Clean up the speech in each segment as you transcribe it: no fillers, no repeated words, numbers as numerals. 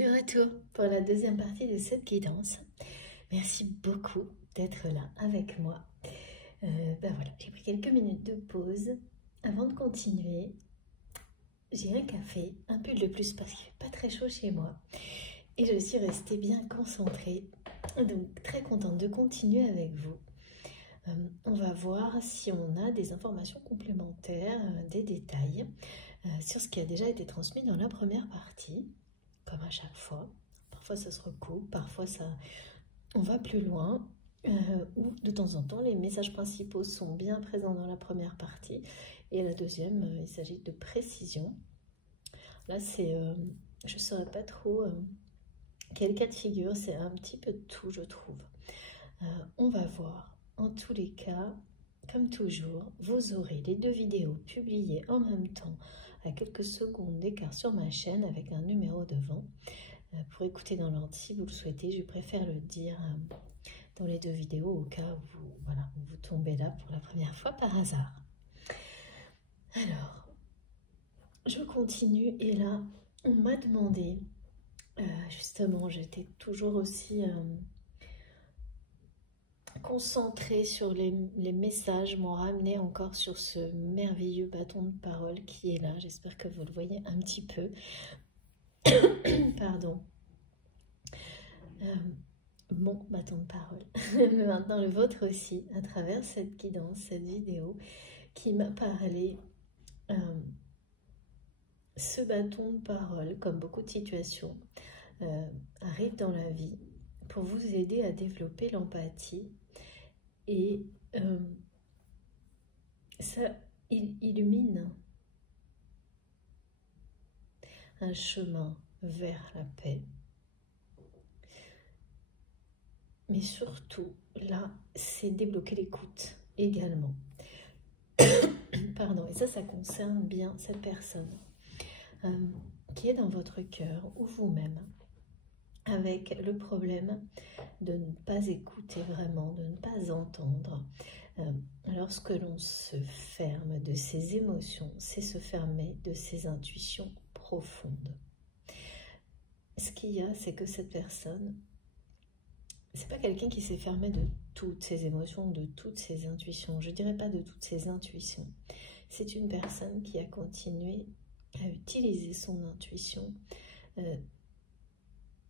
De retour pour la deuxième partie de cette guidance. Merci beaucoup d'être là avec moi. Voilà, j'ai pris quelques minutes de pause. Avant de continuer, j'ai un café, un pull de plus parce qu'il ne fait pas très chaud chez moi. Et je suis restée bien concentrée. Donc très contente de continuer avec vous. On va voir si on a des informations complémentaires, des détails sur ce qui a déjà été transmis dans la première partie. Comme à chaque fois. Parfois ça se recoupe, parfois on va plus loin, ou de temps en temps les messages principaux sont bien présents dans la première partie, et la deuxième, il s'agit de précision. Là je ne saurais pas trop quel cas de figure, c'est un petit peu de tout je trouve. On va voir, en tous les cas, comme toujours, vous aurez les deux vidéos publiées en même temps, à quelques secondes d'écart sur ma chaîne avec un numéro devant. Pour écouter dans l'ordre si vous le souhaitez, je préfère le dire dans les deux vidéos au cas où vous tombez là pour la première fois par hasard. Alors, je continue et là, on m'a demandé, justement, j'étais toujours aussi concentrée sur les messages, m'ont ramené encore sur ce merveilleux bâton de parole qui est là. J'espère que vous le voyez un petit peu. Pardon. Mon bâton de parole, mais maintenant le vôtre aussi, à travers cette guidance, cette vidéo qui m'a parlé. Ce bâton de parole, comme beaucoup de situations, arrive dans la vie pour vous aider à développer l'empathie et ça illumine un chemin vers la paix. Mais surtout, là, c'est débloquer l'écoute également. Pardon, et ça concerne bien cette personne qui est dans votre cœur ou vous-même, avec le problème de ne pas écouter vraiment, de ne pas entendre. Lorsque l'on se ferme de ses émotions, c'est se fermer de ses intuitions profondes. Ce qu'il y a, c'est que cette personne, c'est pas quelqu'un qui s'est fermé de toutes ses émotions, de toutes ses intuitions. Je dirais pas de toutes ses intuitions. C'est une personne qui a continué à utiliser son intuition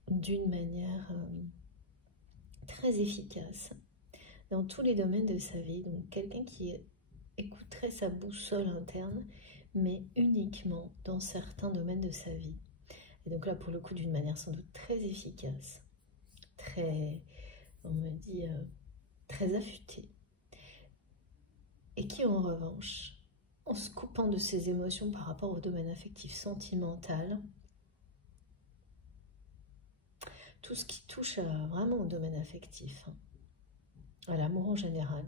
d'une manière très efficace dans tous les domaines de sa vie. Donc quelqu'un qui écouterait sa boussole interne, mais uniquement dans certains domaines de sa vie. Et donc là, pour le coup, d'une manière sans doute très efficace, très, on me dit, très affûtée. Et qui, en revanche, en se coupant de ses émotions par rapport au domaine affectif sentimental, tout ce qui touche vraiment au domaine affectif, à l'amour en général,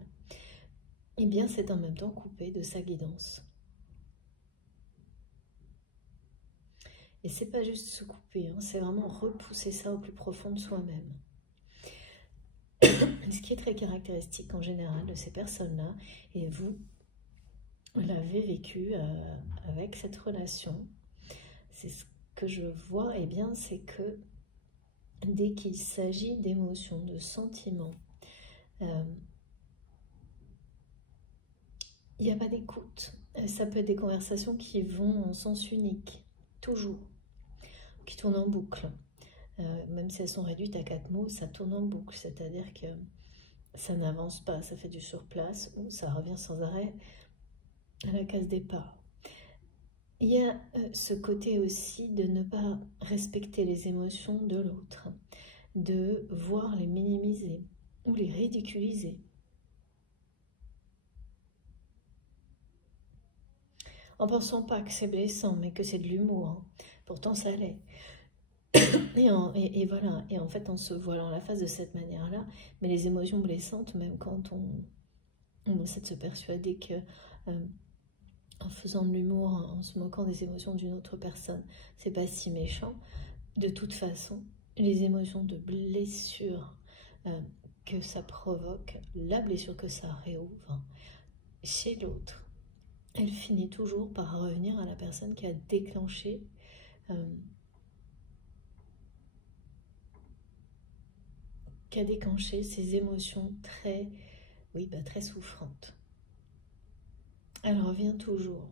eh bien c'est en même temps coupé de sa guidance. Et c'est pas juste se couper, c'est vraiment repousser ça au plus profond de soi-même. Ce qui est très caractéristique en général de ces personnes-là, et vous l'avez vécu avec cette relation, c'est ce que je vois, eh bien c'est que dès qu'il s'agit d'émotions, de sentiments, il n'y a pas d'écoute. Ça peut être des conversations qui vont en sens unique, toujours, qui tournent en boucle. Même si elles sont réduites à 4 mots, ça tourne en boucle, c'est-à-dire que ça n'avance pas, ça fait du surplace ou ça revient sans arrêt à la case départ. Il y a ce côté aussi de ne pas respecter les émotions de l'autre, de voir les minimiser ou les ridiculiser. En pensant pas que c'est blessant, mais que c'est de l'humour. Pourtant, ça l'est. Et voilà, et en fait, en se voilant la face de cette manière-là, mais les émotions blessantes, même quand on essaie de se persuader que en faisant de l'humour, en se moquant des émotions d'une autre personne, c'est pas si méchant. De toute façon, les émotions de blessure que ça provoque, la blessure que ça réouvre chez l'autre, elle finit toujours par revenir à la personne qui a déclenché qui a déclenché ces émotions très, oui, très souffrantes. Elles reviennent toujours.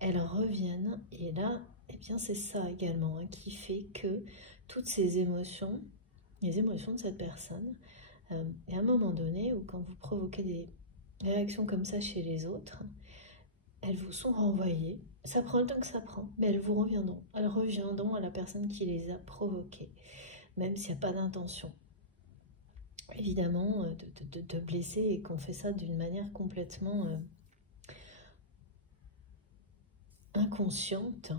Elles reviennent et là, eh bien c'est ça également hein, qui fait que toutes ces émotions, les émotions de cette personne, et à un moment donné, ou quand vous provoquez des réactions comme ça chez les autres, elles vous sont renvoyées. Ça prend le temps que ça prend, mais elles vous reviendront. Elles reviendront à la personne qui les a provoquées, même s'il n'y a pas d'intention. Évidemment, de blesser et qu'on fait ça d'une manière complètement inconsciente.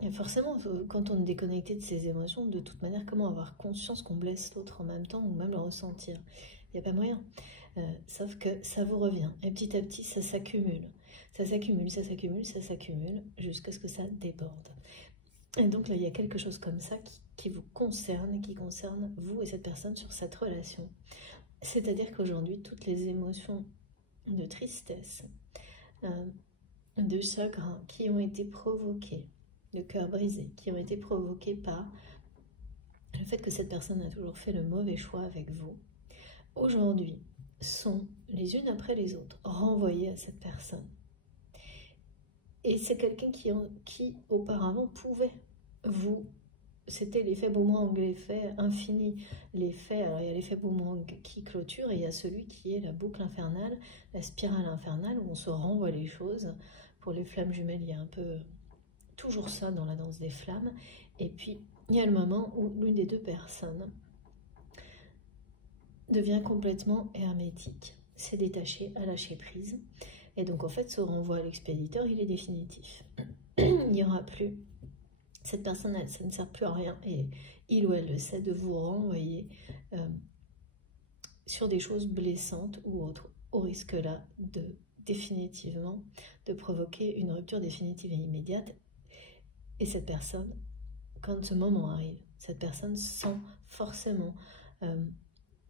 Et forcément, quand on est déconnecté de ses émotions, de toute manière, comment avoir conscience qu'on blesse l'autre en même temps ou même le ressentir? Il n'y a pas moyen. Sauf que ça vous revient. Et petit à petit, ça s'accumule. Ça s'accumule, ça s'accumule, ça s'accumule, jusqu'à ce que ça déborde. Et donc là, il y a quelque chose comme ça qui vous concerne, qui concerne vous et cette personne sur cette relation. C'est-à-dire qu'aujourd'hui, toutes les émotions de tristesse, de chagrin qui ont été provoquées, de cœur brisé, qui ont été provoquées par le fait que cette personne a toujours fait le mauvais choix avec vous, aujourd'hui, sont les unes après les autres renvoyées à cette personne. Et c'est quelqu'un qui auparavant pouvait vous... C'était l'effet boomerang, l'effet infini. Alors il y a l'effet boomerang qui clôture et il y a celui qui est la boucle infernale, la spirale infernale où on se renvoie les choses. Pour les flammes jumelles, il y a un peu toujours ça dans la danse des flammes. Et puis, il y a le moment où l'une des deux personnes devient complètement hermétique, s'est détachée, a lâché prise. Et donc, en fait, ce renvoi à l'expéditeur, il est définitif. Il n'y aura plus... Cette personne, ça ne sert plus à rien, et il ou elle le sait, de vous renvoyer sur des choses blessantes ou autres, au risque là de définitivement de provoquer une rupture définitive et immédiate. Et cette personne, quand ce moment arrive, cette personne sans forcément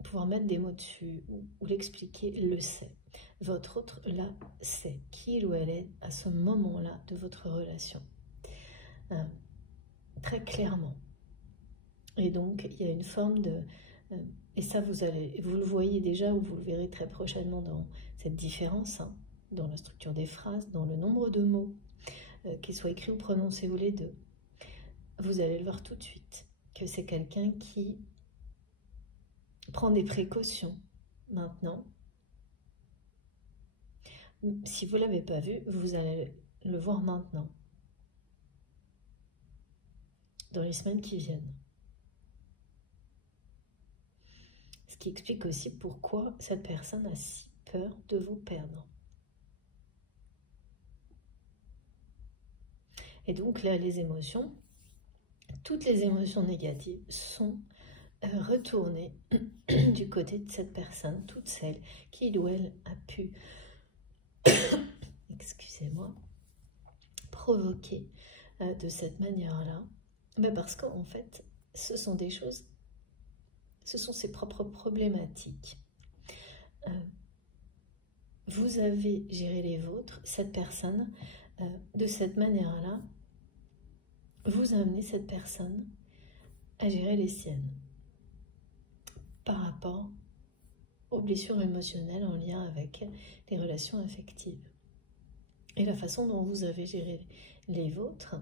pouvoir mettre des mots dessus ou l'expliquer, le sait. Votre autre là sait qui il ou elle est à ce moment-là de votre relation. Très clairement. Et donc, il y a une forme de... et ça, vous le voyez déjà, ou vous le verrez très prochainement dans cette différence, hein, dans la structure des phrases, dans le nombre de mots, qu'ils soient écrits ou prononcés ou les deux. Vous allez le voir tout de suite, que c'est quelqu'un qui prend des précautions maintenant. Si vous ne l'avez pas vu, vous allez le voir maintenant, dans les semaines qui viennent. Ce qui explique aussi pourquoi cette personne a si peur de vous perdre. Et donc là, les émotions, toutes les émotions négatives sont retournées du côté de cette personne, toutes celles qui, il ou elle, a pu, excusez-moi, provoquer de cette manière-là. Parce qu'en fait, ce sont des choses, ce sont ses propres problématiques. Vous avez géré les vôtres, cette personne, de cette manière-là, vous amenez cette personne à gérer les siennes par rapport aux blessures émotionnelles en lien avec les relations affectives. Et la façon dont vous avez géré les vôtres,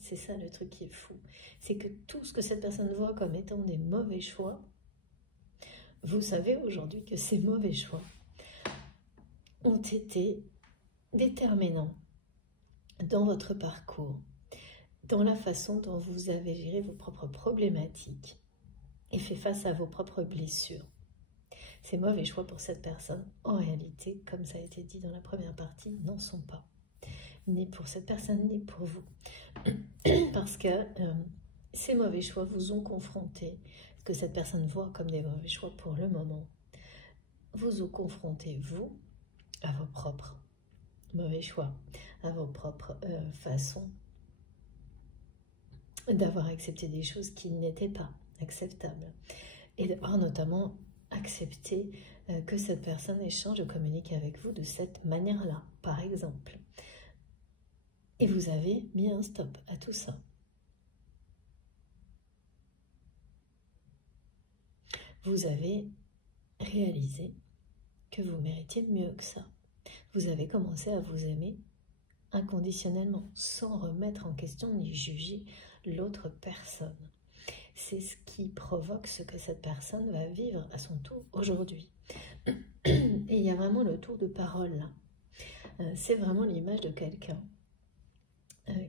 c'est ça le truc qui est fou, c'est que tout ce que cette personne voit comme étant des mauvais choix, vous savez aujourd'hui que ces mauvais choix ont été déterminants dans votre parcours, dans la façon dont vous avez géré vos propres problématiques et fait face à vos propres blessures. Ces mauvais choix pour cette personne, en réalité, comme ça a été dit dans la première partie, n'en sont pas. Ni pour cette personne, ni pour vous. Parce que ces mauvais choix vous ont confronté, ce que cette personne voit comme des mauvais choix pour le moment, vous ont confronté, vous, à vos propres mauvais choix, à vos propres façons d'avoir accepté des choses qui n'étaient pas acceptables. Et d'avoir notamment accepté que cette personne échange ou communique avec vous de cette manière-là, par exemple. Et vous avez mis un stop à tout ça. vous avez réalisé que vous méritiez mieux que ça. Vous avez commencé à vous aimer inconditionnellement, sans remettre en question ni juger l'autre personne. C'est ce qui provoque ce que cette personne va vivre à son tour aujourd'hui. Et il y a vraiment le tour de parole là. C'est vraiment l'image de quelqu'un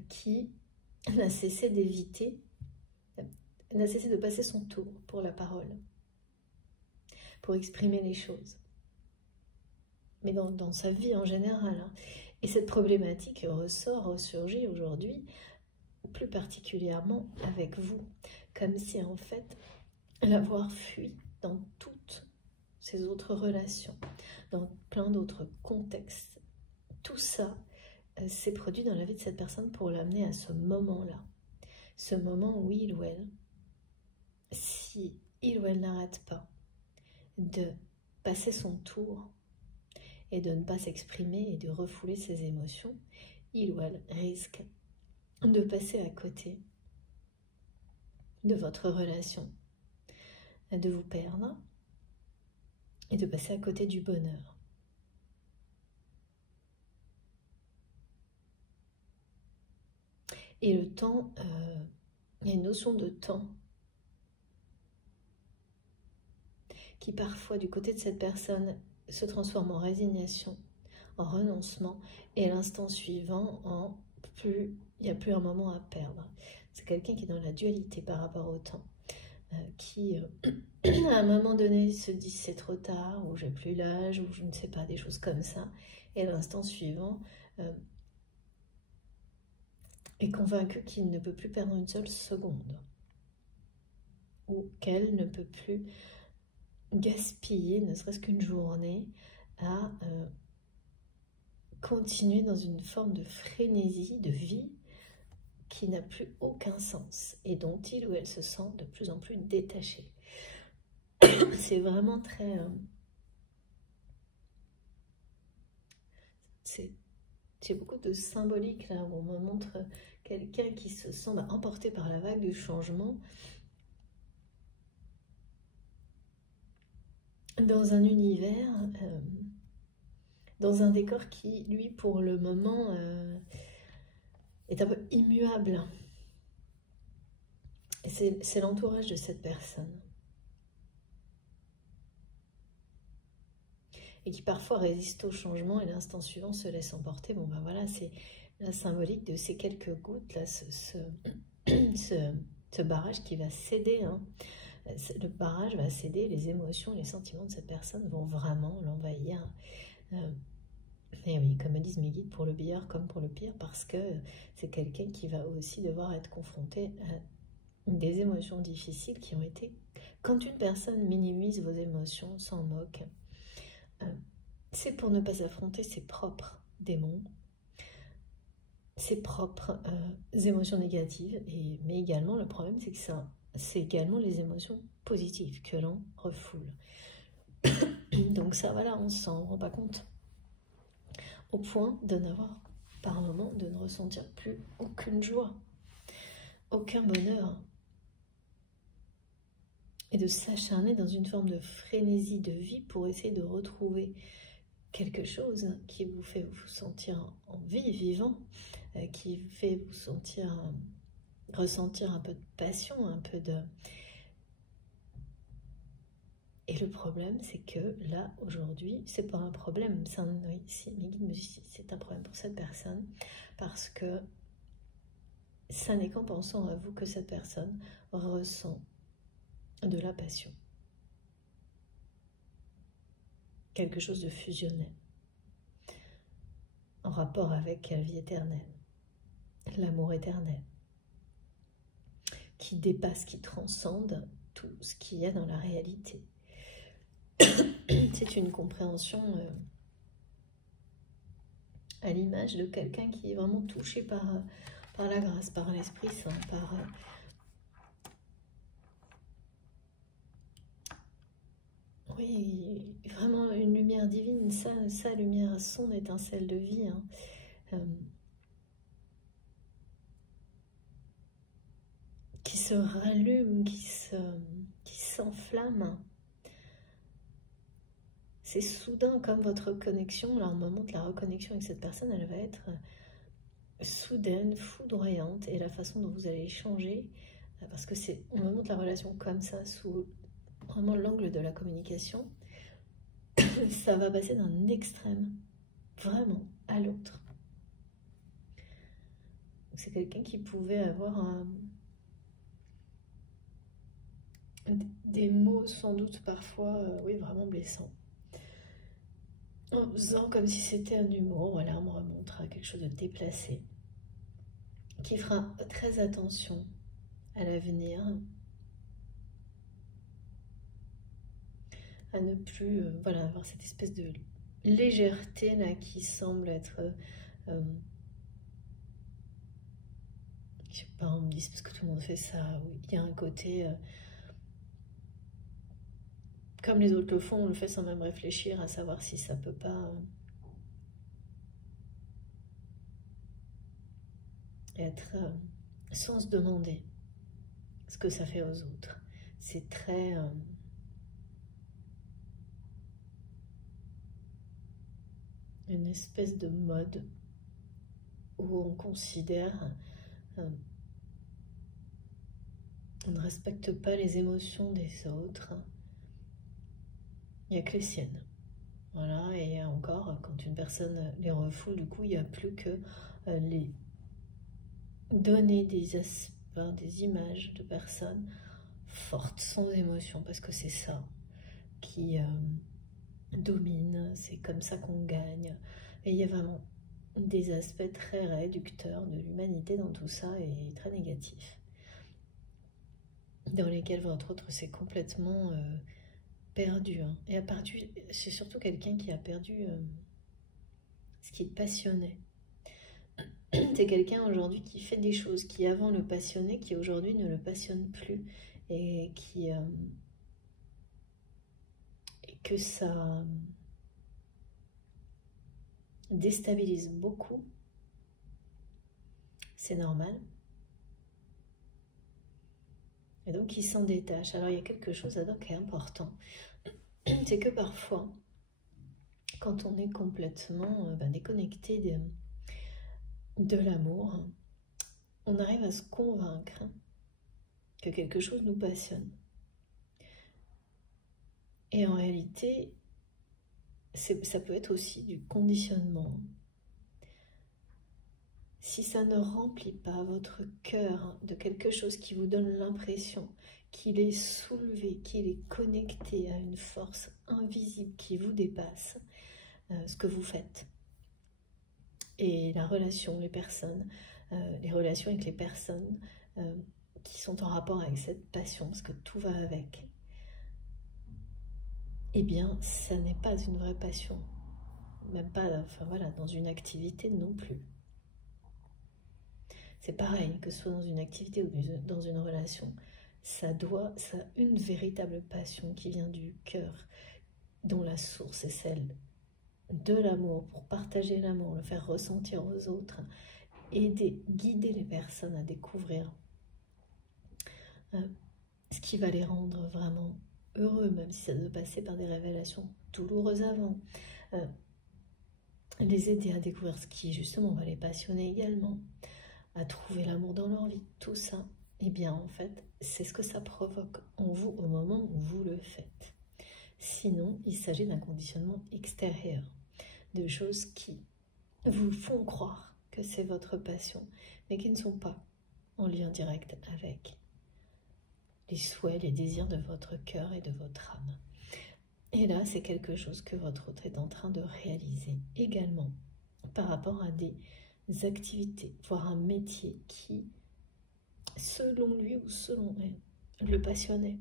qui n'a cessé d'éviter, n'a cessé de passer son tour pour la parole, pour exprimer les choses. Mais dans sa vie en général. Hein. Et cette problématique ressurgit aujourd'hui, plus particulièrement avec vous, comme si en fait, l'avoir fui dans toutes ces autres relations, dans plein d'autres contextes, tout ça s'est produit dans la vie de cette personne pour l'amener à ce moment-là. Ce moment où il ou elle, si il ou elle n'arrête pas de passer son tour et de ne pas s'exprimer et de refouler ses émotions, il ou elle risque de passer à côté de votre relation, de vous perdre et de passer à côté du bonheur. Et le temps, il y a une notion de temps qui parfois du côté de cette personne se transforme en résignation, en renoncement, et à l'instant suivant, il n'y a plus un moment à perdre. C'est quelqu'un qui est dans la dualité par rapport au temps, qui à un moment donné se dit c'est trop tard, ou j'ai plus l'âge, ou je ne sais pas, des choses comme ça, et à l'instant suivant est convaincu qu'il ne peut plus perdre une seule seconde, ou qu'elle ne peut plus gaspiller ne serait-ce qu'une journée à continuer dans une forme de frénésie de vie qui n'a plus aucun sens et dont il ou elle se sent de plus en plus détaché. C'est vraiment très... c'est beaucoup de symbolique là où on me montre quelqu'un qui se sent emporté par la vague du changement dans un univers, dans un décor qui, lui, pour le moment, est un peu immuable. C'est l'entourage de cette personne. Et qui parfois résiste au changement et l'instant suivant se laisse emporter. Bon ben voilà, c'est la symbolique de ces quelques gouttes, là, ce barrage qui va céder. Hein. Le barrage va céder, les émotions, les sentiments de cette personne vont vraiment l'envahir. Et oui, comme me disent mes guides, pour le meilleur comme pour le pire, parce que c'est quelqu'un qui va aussi devoir être confronté à des émotions difficiles qui ont été... Quand une personne minimise vos émotions, s'en moque, c'est pour ne pas affronter ses propres démons, ses propres émotions négatives, mais également le problème c'est que c'est également les émotions positives que l'on refoule. Donc ça voilà, on ne s'en rend pas compte, au point de n'avoir par moment de ne ressentir plus aucune joie, aucun bonheur, et de s'acharner dans une forme de frénésie de vie pour essayer de retrouver quelque chose qui vous fait vous sentir en vie, vivant, qui vous fait vous sentir, ressentir un peu de passion, un peu de... Et le problème, c'est que là, aujourd'hui, c'est pas un problème, oui, si, mes guides me disent c'est un problème pour cette personne, parce que ça n'est qu'en pensant à vous que cette personne ressent de la passion. Quelque chose de fusionné, en rapport avec la vie éternelle, l'amour éternel, qui dépasse, qui transcende tout ce qu'il y a dans la réalité. C'est une compréhension à l'image de quelqu'un qui est vraiment touché par la grâce, par l'Esprit Saint, par... oui, vraiment une lumière divine, sa lumière, son étincelle de vie, hein, qui se rallume, qui s'enflamme c'est soudain comme votre connexion. Là, on me montre la reconnexion avec cette personne, elle va être soudaine, foudroyante, et la façon dont vous allez échanger, parce que c'est, on me montre la relation comme ça, sous vraiment l'angle de la communication, ça va passer d'un extrême vraiment à l'autre. C'est quelqu'un qui pouvait avoir des mots sans doute parfois, oui, vraiment blessants. En faisant comme si c'était un humour, voilà, on me remontre à quelque chose de déplacé, qui fera très attention à l'avenir, à ne plus voilà, avoir cette espèce de légèreté là qui semble être je sais pas, on me dit parce que tout le monde fait ça, oui, il y a un côté comme les autres le font, on le fait sans même réfléchir à savoir si ça peut pas être sans se demander ce que ça fait aux autres. C'est très une espèce de mode où on considère, on ne respecte pas les émotions des autres, il n'y a que les siennes. Voilà, et encore, quand une personne les refoule, du coup, il n'y a plus que les donner des aspects, des images de personnes fortes, sans émotion, parce que c'est ça qui domine, c'est comme ça qu'on gagne. Et il y a vraiment des aspects très réducteurs de l'humanité dans tout ça et très négatifs, dans lesquels votre autre s'est complètement perdu. Hein. Et a perdu, c'est surtout quelqu'un qui a perdu ce qui le passionnait. C'est quelqu'un aujourd'hui qui fait des choses qui avant le passionnaient, qui aujourd'hui ne le passionne plus, et qui et que ça déstabilise beaucoup. C'est normal. Et donc il s'en détache. Alors il y a quelque chose là-dedans qui est important, c'est que parfois, quand on est complètement déconnecté de l'amour, on arrive à se convaincre que quelque chose nous passionne. Et en réalité, ça peut être aussi du conditionnement. Si ça ne remplit pas votre cœur de quelque chose qui vous donne l'impression qu'il est soulevé, qu'il est connecté à une force invisible qui vous dépasse, ce que vous faites, et la relation, les personnes, les relations avec les personnes qui sont en rapport avec cette passion, parce que tout va avec, eh bien, ça n'est pas une vraie passion. Même pas, enfin voilà, dans une activité non plus. C'est pareil, que ce soit dans une activité ou dans une relation, ça a une véritable passion qui vient du cœur, dont la source est celle de l'amour, pour partager l'amour, le faire ressentir aux autres, aider, guider les personnes à découvrir ce qui va les rendre vraiment heureux, même si ça doit passer par des révélations douloureuses avant. Les aider à découvrir ce qui justement va les passionner également, à trouver l'amour dans leur vie, tout ça, eh bien en fait, c'est ce que ça provoque en vous au moment où vous le faites. Sinon, il s'agit d'un conditionnement extérieur, de choses qui vous font croire que c'est votre passion, mais qui ne sont pas en lien direct avec les souhaits, les désirs de votre cœur et de votre âme. Et là, c'est quelque chose que votre autre est en train de réaliser également par rapport à des activités, voire un métier qui, selon lui ou selon elle, le passionnait.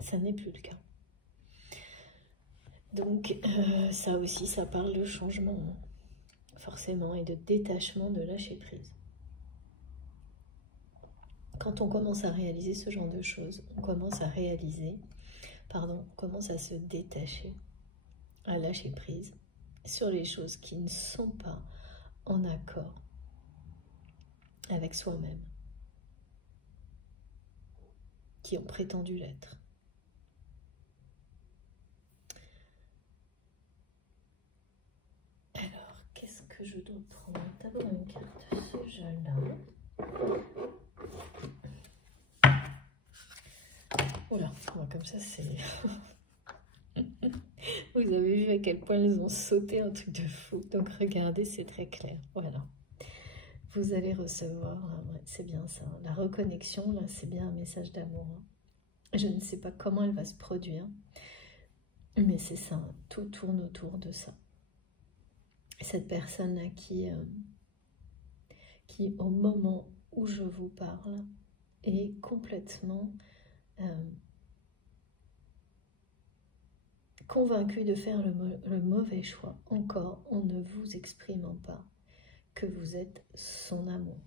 Ça n'est plus le cas. Donc ça aussi, ça parle de changement, forcément, et de détachement, de lâcher prise. Quand on commence à réaliser ce genre de choses, on commence à on commence à se détacher, à lâcher prise sur les choses qui ne sont pas en accord avec soi-même, qui ont prétendu l'être. que je dois prendre d'abord une carte de ce jeu-là. Oula, comme ça c'est... Vous avez vu à quel point elles ont sauté, un truc de fou. Donc regardez, c'est très clair. Voilà. Vous allez recevoir, ouais, c'est bien ça. La reconnexion, là, c'est bien un message d'amour. Je ne sais pas comment elle va se produire, mais c'est ça. Tout tourne autour de ça. Cette personne-là qui, au moment où je vous parle, est complètement convaincue de faire le mauvais choix, encore en ne vous exprimant pas que vous êtes son amour.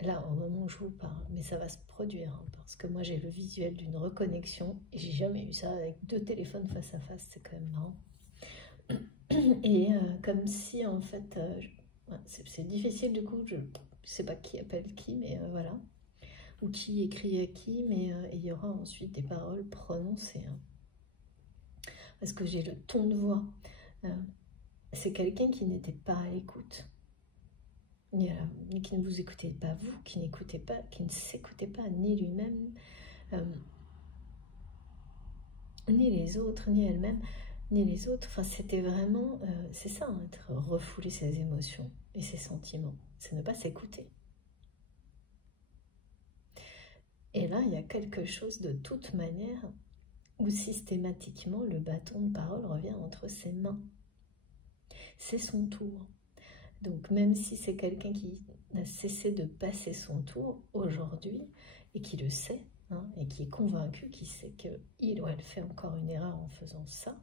Là, au moment où je vous parle, mais ça va se produire, hein, parce que moi j'ai le visuel d'une reconnexion, et j'ai jamais eu ça avec 2 téléphones face à face, c'est quand même marrant. Et comme si en fait, c'est difficile du coup, je sais pas qui appelle qui, mais voilà, ou qui écrit à qui, mais il y aura ensuite des paroles prononcées, hein, parce que j'ai le ton de voix. C'est quelqu'un qui n'était pas à l'écoute. Qui ne vous écoutez pas vous, qui n'écoutez pas, qui ne s'écoutait pas, ni lui-même, ni les autres, ni elle-même, ni les autres. Enfin, c'était vraiment, c'est ça, hein, être refouler ses émotions et ses sentiments. C'est ne pas s'écouter. Et là, il y a quelque chose de toute manière où systématiquement le bâton de parole revient entre ses mains. C'est son tour. Donc même si c'est quelqu'un qui n'a cessé de passer son tour aujourd'hui et qui le sait, hein, et qui est convaincu, qui sait qu'il ou elle fait encore une erreur en faisant ça,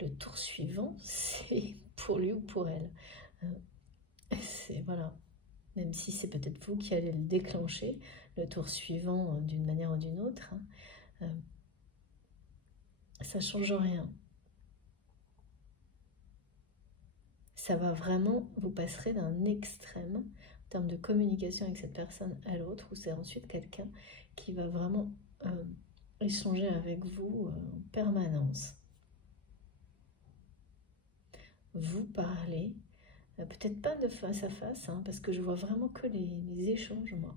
le tour suivant, c'est pour lui ou pour elle. C'est voilà, même si c'est peut-être vous qui allez le déclencher, le tour suivant d'une manière ou d'une autre, hein, ça ne change rien. Ça va vraiment, vous passerez d'un extrême en termes de communication avec cette personne à l'autre, où c'est ensuite quelqu'un qui va vraiment échanger avec vous en permanence. Vous parlez, peut-être pas de face à face, hein, parce que je vois vraiment que les échanges, moi.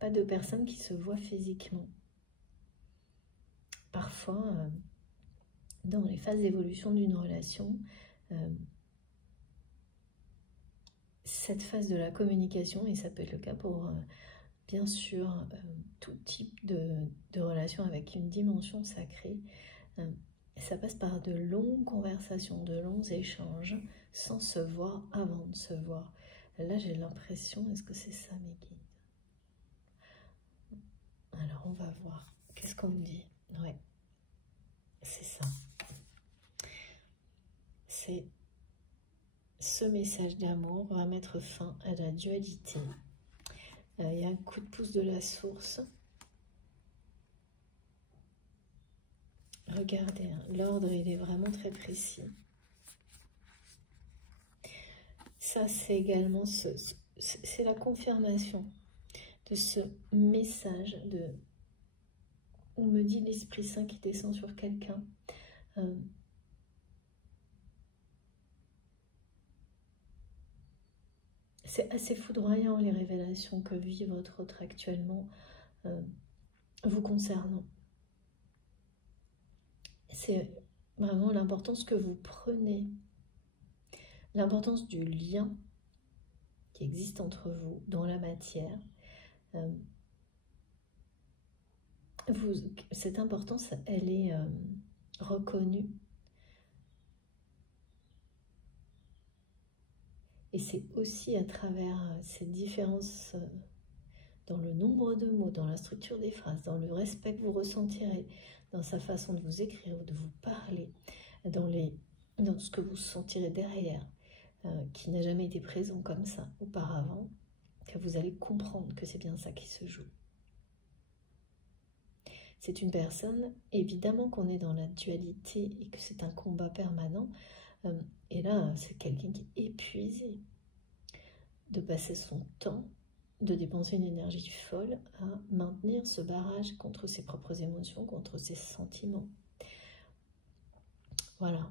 Pas de personnes qui se voient physiquement. Parfois, dans les phases d'évolution d'une relation, cette phase de la communication, et ça peut être le cas pour bien sûr tout type de relation avec une dimension sacrée, ça passe par de longues conversations, de longs échanges, sans se voir avant de se voir. Là, j'ai l'impression, est-ce que c'est ça mes guides? Alors, on va voir. Qu'est-ce qu'on me dit? Ouais, c'est ça. C'est ce message d'amour va mettre fin à la dualité. Il y a un coup de pouce de la source. Regardez, hein, l'ordre, il est vraiment très précis. Ça, c'est également c'est la confirmation de ce message où me dit l'Esprit Saint qui descend sur quelqu'un. C'est assez foudroyant les révélations que vit votre autre actuellement vous concernant. C'est vraiment l'importance que vous prenez, l'importance du lien qui existe entre vous dans la matière. Cette importance, elle est reconnue. Et c'est aussi à travers ces différences dans le nombre de mots, dans la structure des phrases, dans le respect que vous ressentirez, dans sa façon de vous écrire ou de vous parler, dans ce que vous sentirez derrière, qui n'a jamais été présent comme ça auparavant, que vous allez comprendre que c'est bien ça qui se joue. C'est une personne, évidemment qu'on est dans la dualité et que c'est un combat permanent, et là, c'est quelqu'un qui est épuisé de passer son temps, de dépenser une énergie folle à maintenir ce barrage contre ses propres émotions, contre ses sentiments. Voilà.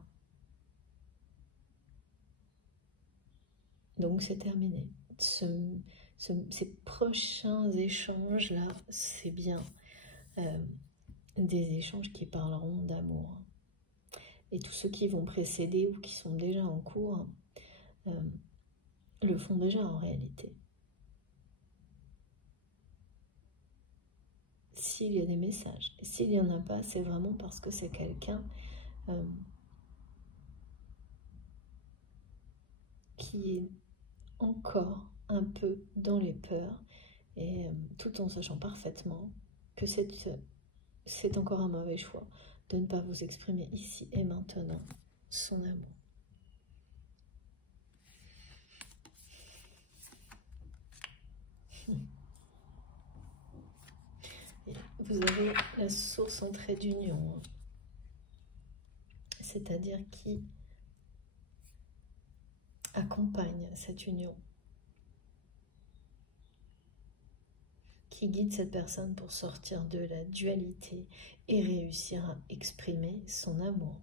Donc c'est terminé. Ces prochains échanges-là, c'est bien des échanges qui parleront d'amour. Et tous ceux qui vont précéder ou qui sont déjà en cours le font déjà en réalité. S'il y a des messages. Et s'il n'y en a pas, c'est vraiment parce que c'est quelqu'un qui est encore un peu dans les peurs, et tout en sachant parfaitement que c'est encore un mauvais choix de ne pas vous exprimer ici et maintenant son amour. Et vous avez la source en trait d'union, c'est-à-dire qui accompagne cette union, qui guide cette personne pour sortir de la dualité et réussir à exprimer son amour.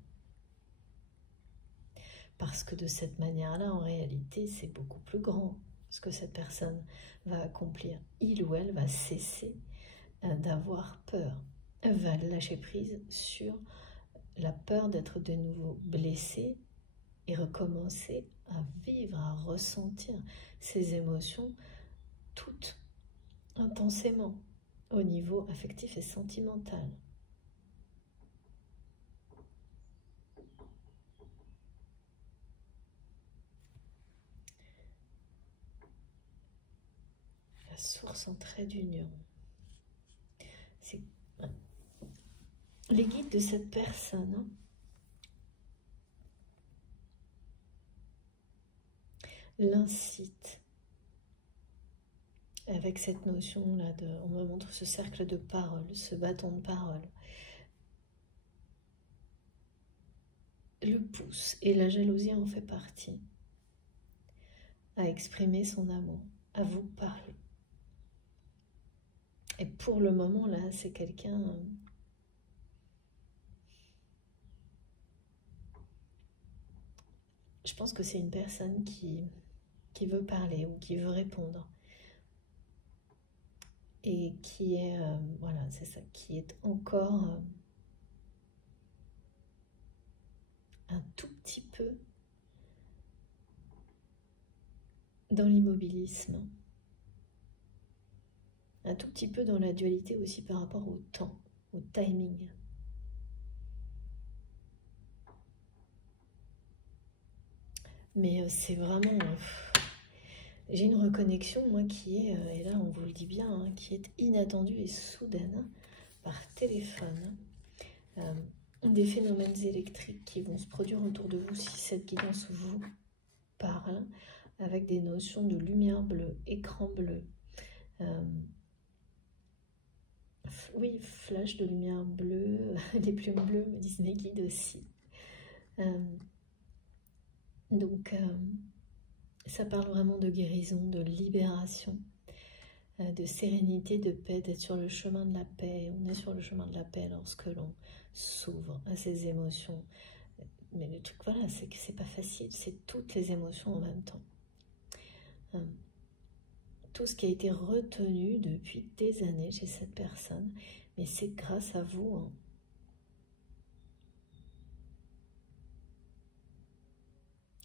Parce que de cette manière-là, en réalité, c'est beaucoup plus grand ce que cette personne va accomplir. Il ou elle va cesser d'avoir peur, va lâcher prise sur la peur d'être de nouveau blessé et recommencer à vivre, à ressentir ces émotions toutes intensément au niveau affectif et sentimental. La source en trait d'union. C'est les guides de cette personne l'incitent avec cette notion-là on me montre ce cercle de parole, ce bâton de parole. Le pousse, et la jalousie en fait partie, à exprimer son amour, à vous parler. Et pour le moment, là, c'est quelqu'un je pense que c'est une personne qui veut parler ou qui veut répondre. Et qui est, voilà, c'est ça, qui est encore un tout petit peu dans l'immobilisme, un tout petit peu dans la dualité aussi par rapport au temps, au timing. Mais c'est vraiment... j'ai une reconnexion, moi, qui est, et là on vous le dit bien, hein, qui est inattendue et soudaine, par téléphone. Des phénomènes électriques qui vont se produire autour de vous si cette guidance vous parle, avec des notions de lumière bleue, écran bleu. Oui, flash de lumière bleue, les plumes bleues me disent mes guides aussi. Donc, ça parle vraiment de guérison, de libération, de sérénité, de paix, d'être sur le chemin de la paix. On est sur le chemin de la paix lorsque l'on s'ouvre à ces émotions. Mais le truc, voilà, c'est que c'est pas facile, c'est toutes les émotions en même temps. Tout ce qui a été retenu depuis des années chez cette personne, mais c'est grâce à vous, hein.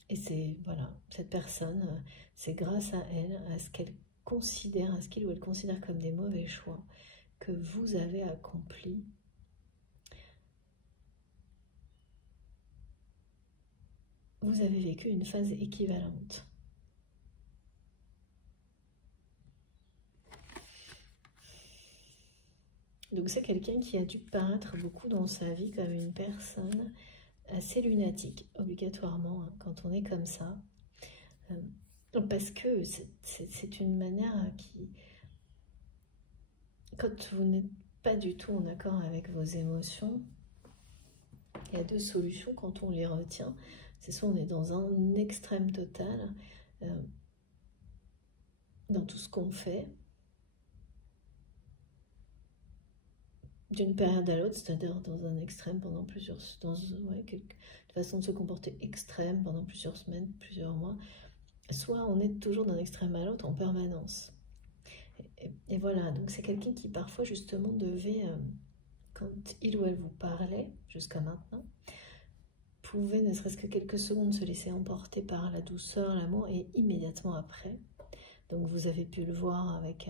Et c'est, voilà, cette personne, c'est grâce à elle, à ce qu'elle considère, à ce qu'il ou elle considère comme des mauvais choix, que vous avez accompli. Vous avez vécu une phase équivalente. Donc c'est quelqu'un qui a dû paraître beaucoup dans sa vie comme une personne assez lunatique, obligatoirement, hein, quand on est comme ça. Parce que c'est une manière qui... Quand vous n'êtes pas du tout en accord avec vos émotions, il y a deux solutions quand on les retient. C'est soit on est dans un extrême total, dans tout ce qu'on fait, d'une période à l'autre, c'est-à-dire dans un extrême pendant plusieurs... une façon de se comporter extrême pendant plusieurs semaines, plusieurs mois, soit on est toujours d'un extrême à l'autre en permanence. Et voilà, donc c'est quelqu'un qui parfois justement devait, quand il ou elle vous parlait jusqu'à maintenant, pouvait ne serait-ce que quelques secondes se laisser emporter par la douceur, l'amour, et immédiatement après, donc vous avez pu le voir avec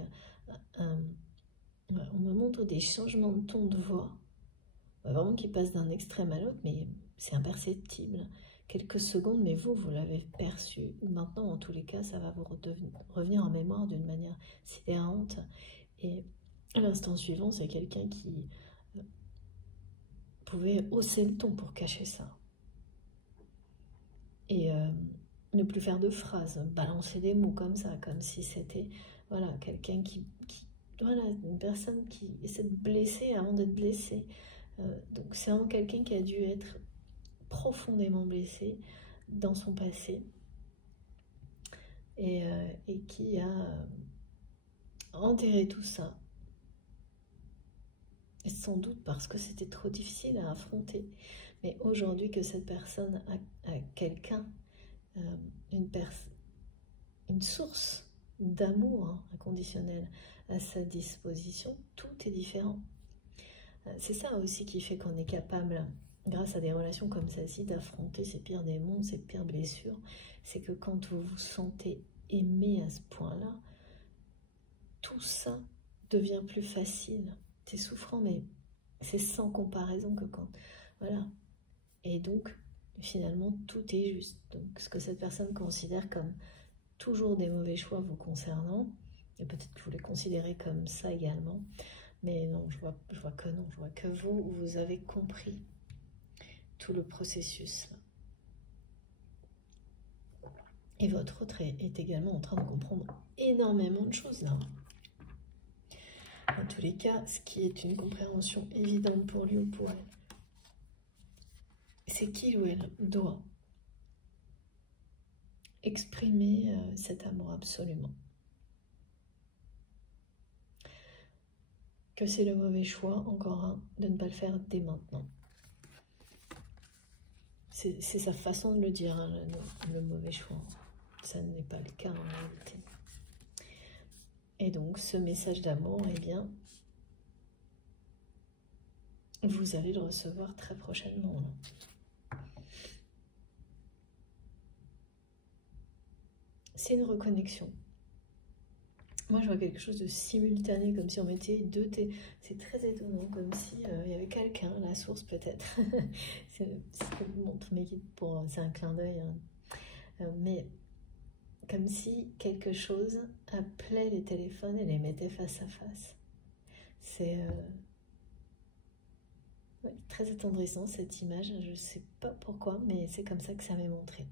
on me montre des changements de ton de voix, vraiment qui passent d'un extrême à l'autre, mais c'est imperceptible. Quelques secondes, mais vous l'avez perçu. Maintenant, en tous les cas, ça va vous revenir en mémoire d'une manière sidérante. Et à l'instant suivant, c'est quelqu'un qui pouvait hausser le ton pour cacher ça. Et ne plus faire de phrases, balancer des mots comme ça, comme si c'était voilà, quelqu'un voilà, une personne qui essaie de blesser avant d'être blessée. Donc c'est vraiment quelqu'un qui a dû être profondément blessé dans son passé et qui a enterré tout ça. Et sans doute parce que c'était trop difficile à affronter. Mais aujourd'hui que cette personne a quelqu'un, une source d'amour inconditionnel à sa disposition, tout est différent. C'est ça aussi qui fait qu'on est capable, grâce à des relations comme celle-ci, d'affronter ses pires démons, ses pires blessures. C'est que quand vous vous sentez aimé à ce point-là, tout ça devient plus facile. C'est souffrant, mais c'est sans comparaison que quand... Voilà. Et donc, finalement, tout est juste. Donc, ce que cette personne considère comme toujours des mauvais choix vous concernant, et peut-être que vous les considérez comme ça également, mais non, je vois que non, je vois que vous avez compris tout le processus. Et votre autre est également en train de comprendre énormément de choses là. Dans tous les cas, ce qui est une compréhension évidente pour lui ou pour elle, c'est qu'il ou elle doit exprimer cet amour absolument. Que c'est le mauvais choix, encore un, de ne pas le faire dès maintenant. C'est sa façon de le dire, hein, le mauvais choix. Ça n'est pas le cas en réalité. Et donc, ce message d'amour, eh bien, vous allez le recevoir très prochainement. C'est une reconnexion. Moi, je vois quelque chose de simultané, comme si on mettait deux T. C'est très étonnant, comme si il y avait quelqu'un, la source peut-être. C'est ce que montre mes guides pour... C'est un clin d'œil. Hein. Mais comme si quelque chose appelait les téléphones et les mettait face à face. C'est très attendrissant cette image. Je ne sais pas pourquoi, mais c'est comme ça que ça m'est montré.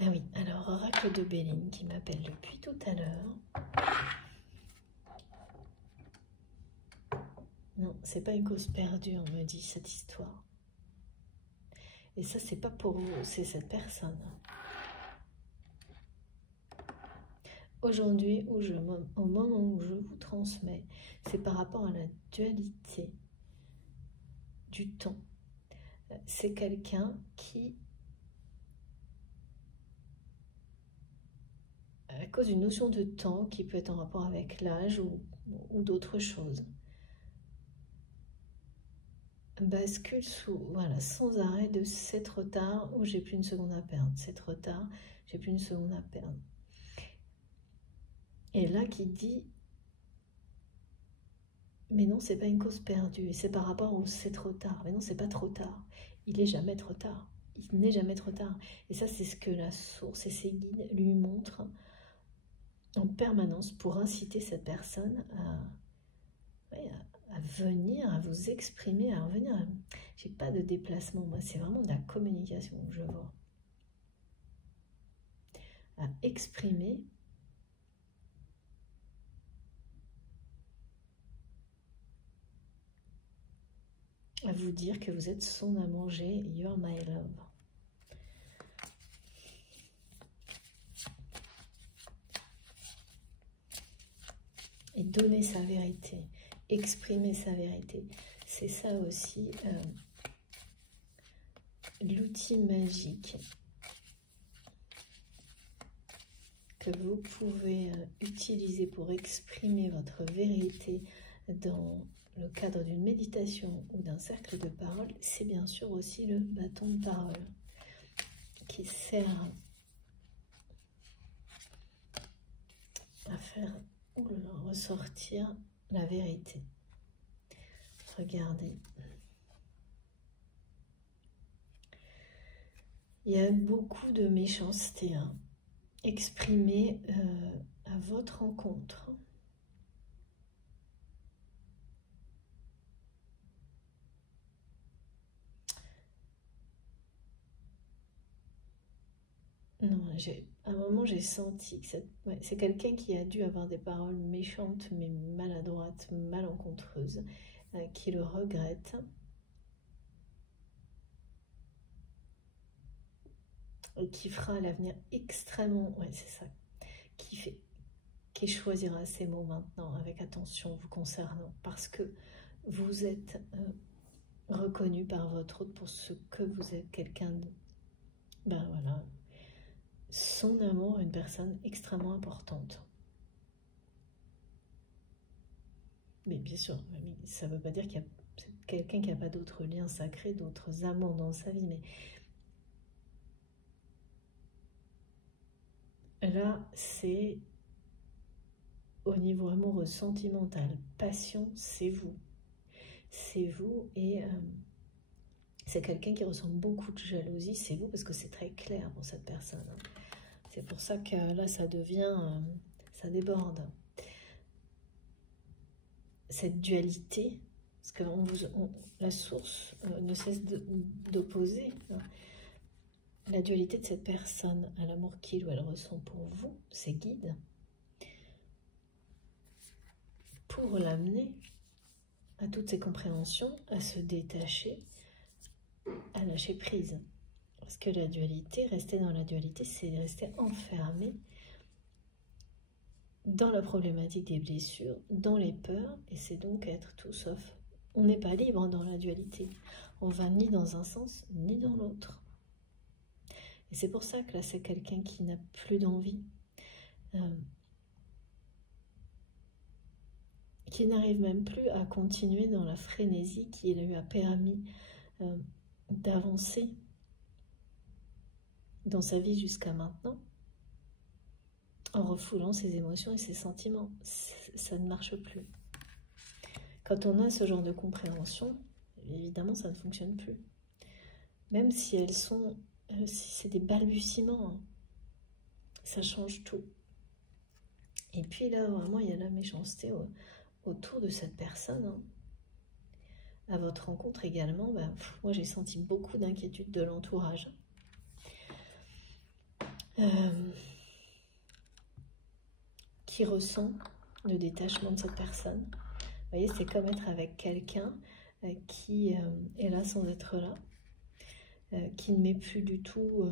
Ah oui, alors Oracle de Béline qui m'appelle depuis tout à l'heure. Non, c'est pas une cause perdue, on me dit, cette histoire. Et ça, c'est pas pour vous, c'est cette personne. Aujourd'hui, au moment où je vous transmets, c'est par rapport à la dualité du temps. C'est quelqu'un qui, à cause d'une notion de temps qui peut être en rapport avec l'âge ou d'autres choses, bascule sans arrêt de c'est trop tard ou j'ai plus une seconde à perdre, c'est trop tard, j'ai plus une seconde à perdre. Et là qui dit, mais non, c'est pas une cause perdue, c'est par rapport au c'est trop tard, mais non, c'est pas trop tard, il est jamais trop tard, il n'est jamais trop tard. Et ça, c'est ce que la source et ses guides lui montrent en permanence pour inciter cette personne à venir, à vous exprimer, à revenir. J'ai pas de déplacement, moi, c'est vraiment de la communication que je vois. À exprimer à vous dire que vous êtes son amour, you're my love. Et donner sa vérité, exprimer sa vérité. C'est ça aussi l'outil magique que vous pouvez utiliser pour exprimer votre vérité dans le cadre d'une méditation ou d'un cercle de parole, c'est bien sûr aussi le bâton de parole qui sert à faire ressortir la vérité. Regardez. Il y a beaucoup de méchanceté exprimée à votre rencontre. Non, à un moment j'ai senti que c'est quelqu'un qui a dû avoir des paroles méchantes mais maladroites, malencontreuses, qui le regrette. Et qui fera à l'avenir extrêmement, ouais c'est ça, qui choisira ses mots maintenant avec attention vous concernant, parce que vous êtes reconnu par votre autre pour ce que vous êtes, quelqu'un de, ben voilà, son amour, une personne extrêmement importante. Mais bien sûr, ça ne veut pas dire qu'il y a quelqu'un qui n'a pas d'autres liens sacrés, d'autres amours dans sa vie, mais là, c'est au niveau amoureux, sentimental, passion, c'est vous. C'est vous et c'est quelqu'un qui ressent beaucoup de jalousie, c'est vous parce que c'est très clair pour cette personne. C'est pour ça que là, ça devient, ça déborde. Cette dualité, parce que la source ne cesse d'opposer la dualité de cette personne à l'amour qu'il ou elle ressent pour vous, ses guides, pour l'amener à toutes ces compréhensions, à se détacher, à lâcher prise. Parce que la dualité, rester dans la dualité, c'est rester enfermé dans la problématique des blessures, dans les peurs, et c'est donc être tout sauf. On n'est pas libre dans la dualité. On va ni dans un sens, ni dans l'autre. Et c'est pour ça que là, c'est quelqu'un qui n'a plus d'envie, qui n'arrive même plus à continuer dans la frénésie qui lui a permis d'avancer dans sa vie jusqu'à maintenant, en refoulant ses émotions et ses sentiments. Ça ne marche plus. Quand on a ce genre de compréhension, évidemment, ça ne fonctionne plus. Même si elles sont, si c'est des balbutiements, ça change tout. Et puis là, vraiment, il y a la méchanceté autour de cette personne. À votre rencontre également, moi j'ai senti beaucoup d'inquiétude de l'entourage. Qui ressent le détachement de cette personne. Vous voyez, c'est comme être avec quelqu'un qui est là sans être là, qui ne met plus du tout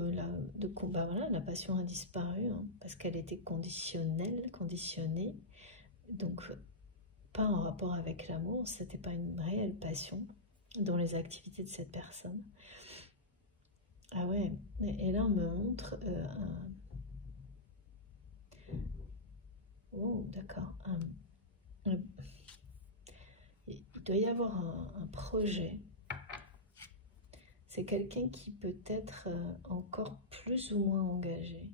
de combat. Voilà, la passion a disparu parce qu'elle était conditionnée. Donc, pas en rapport avec l'amour, c'était pas une réelle passion dans les activités de cette personne. Ah ouais, et là on me montre oh, d'accord. Il doit y avoir un projet. C'est quelqu'un qui peut être encore plus ou moins engagé.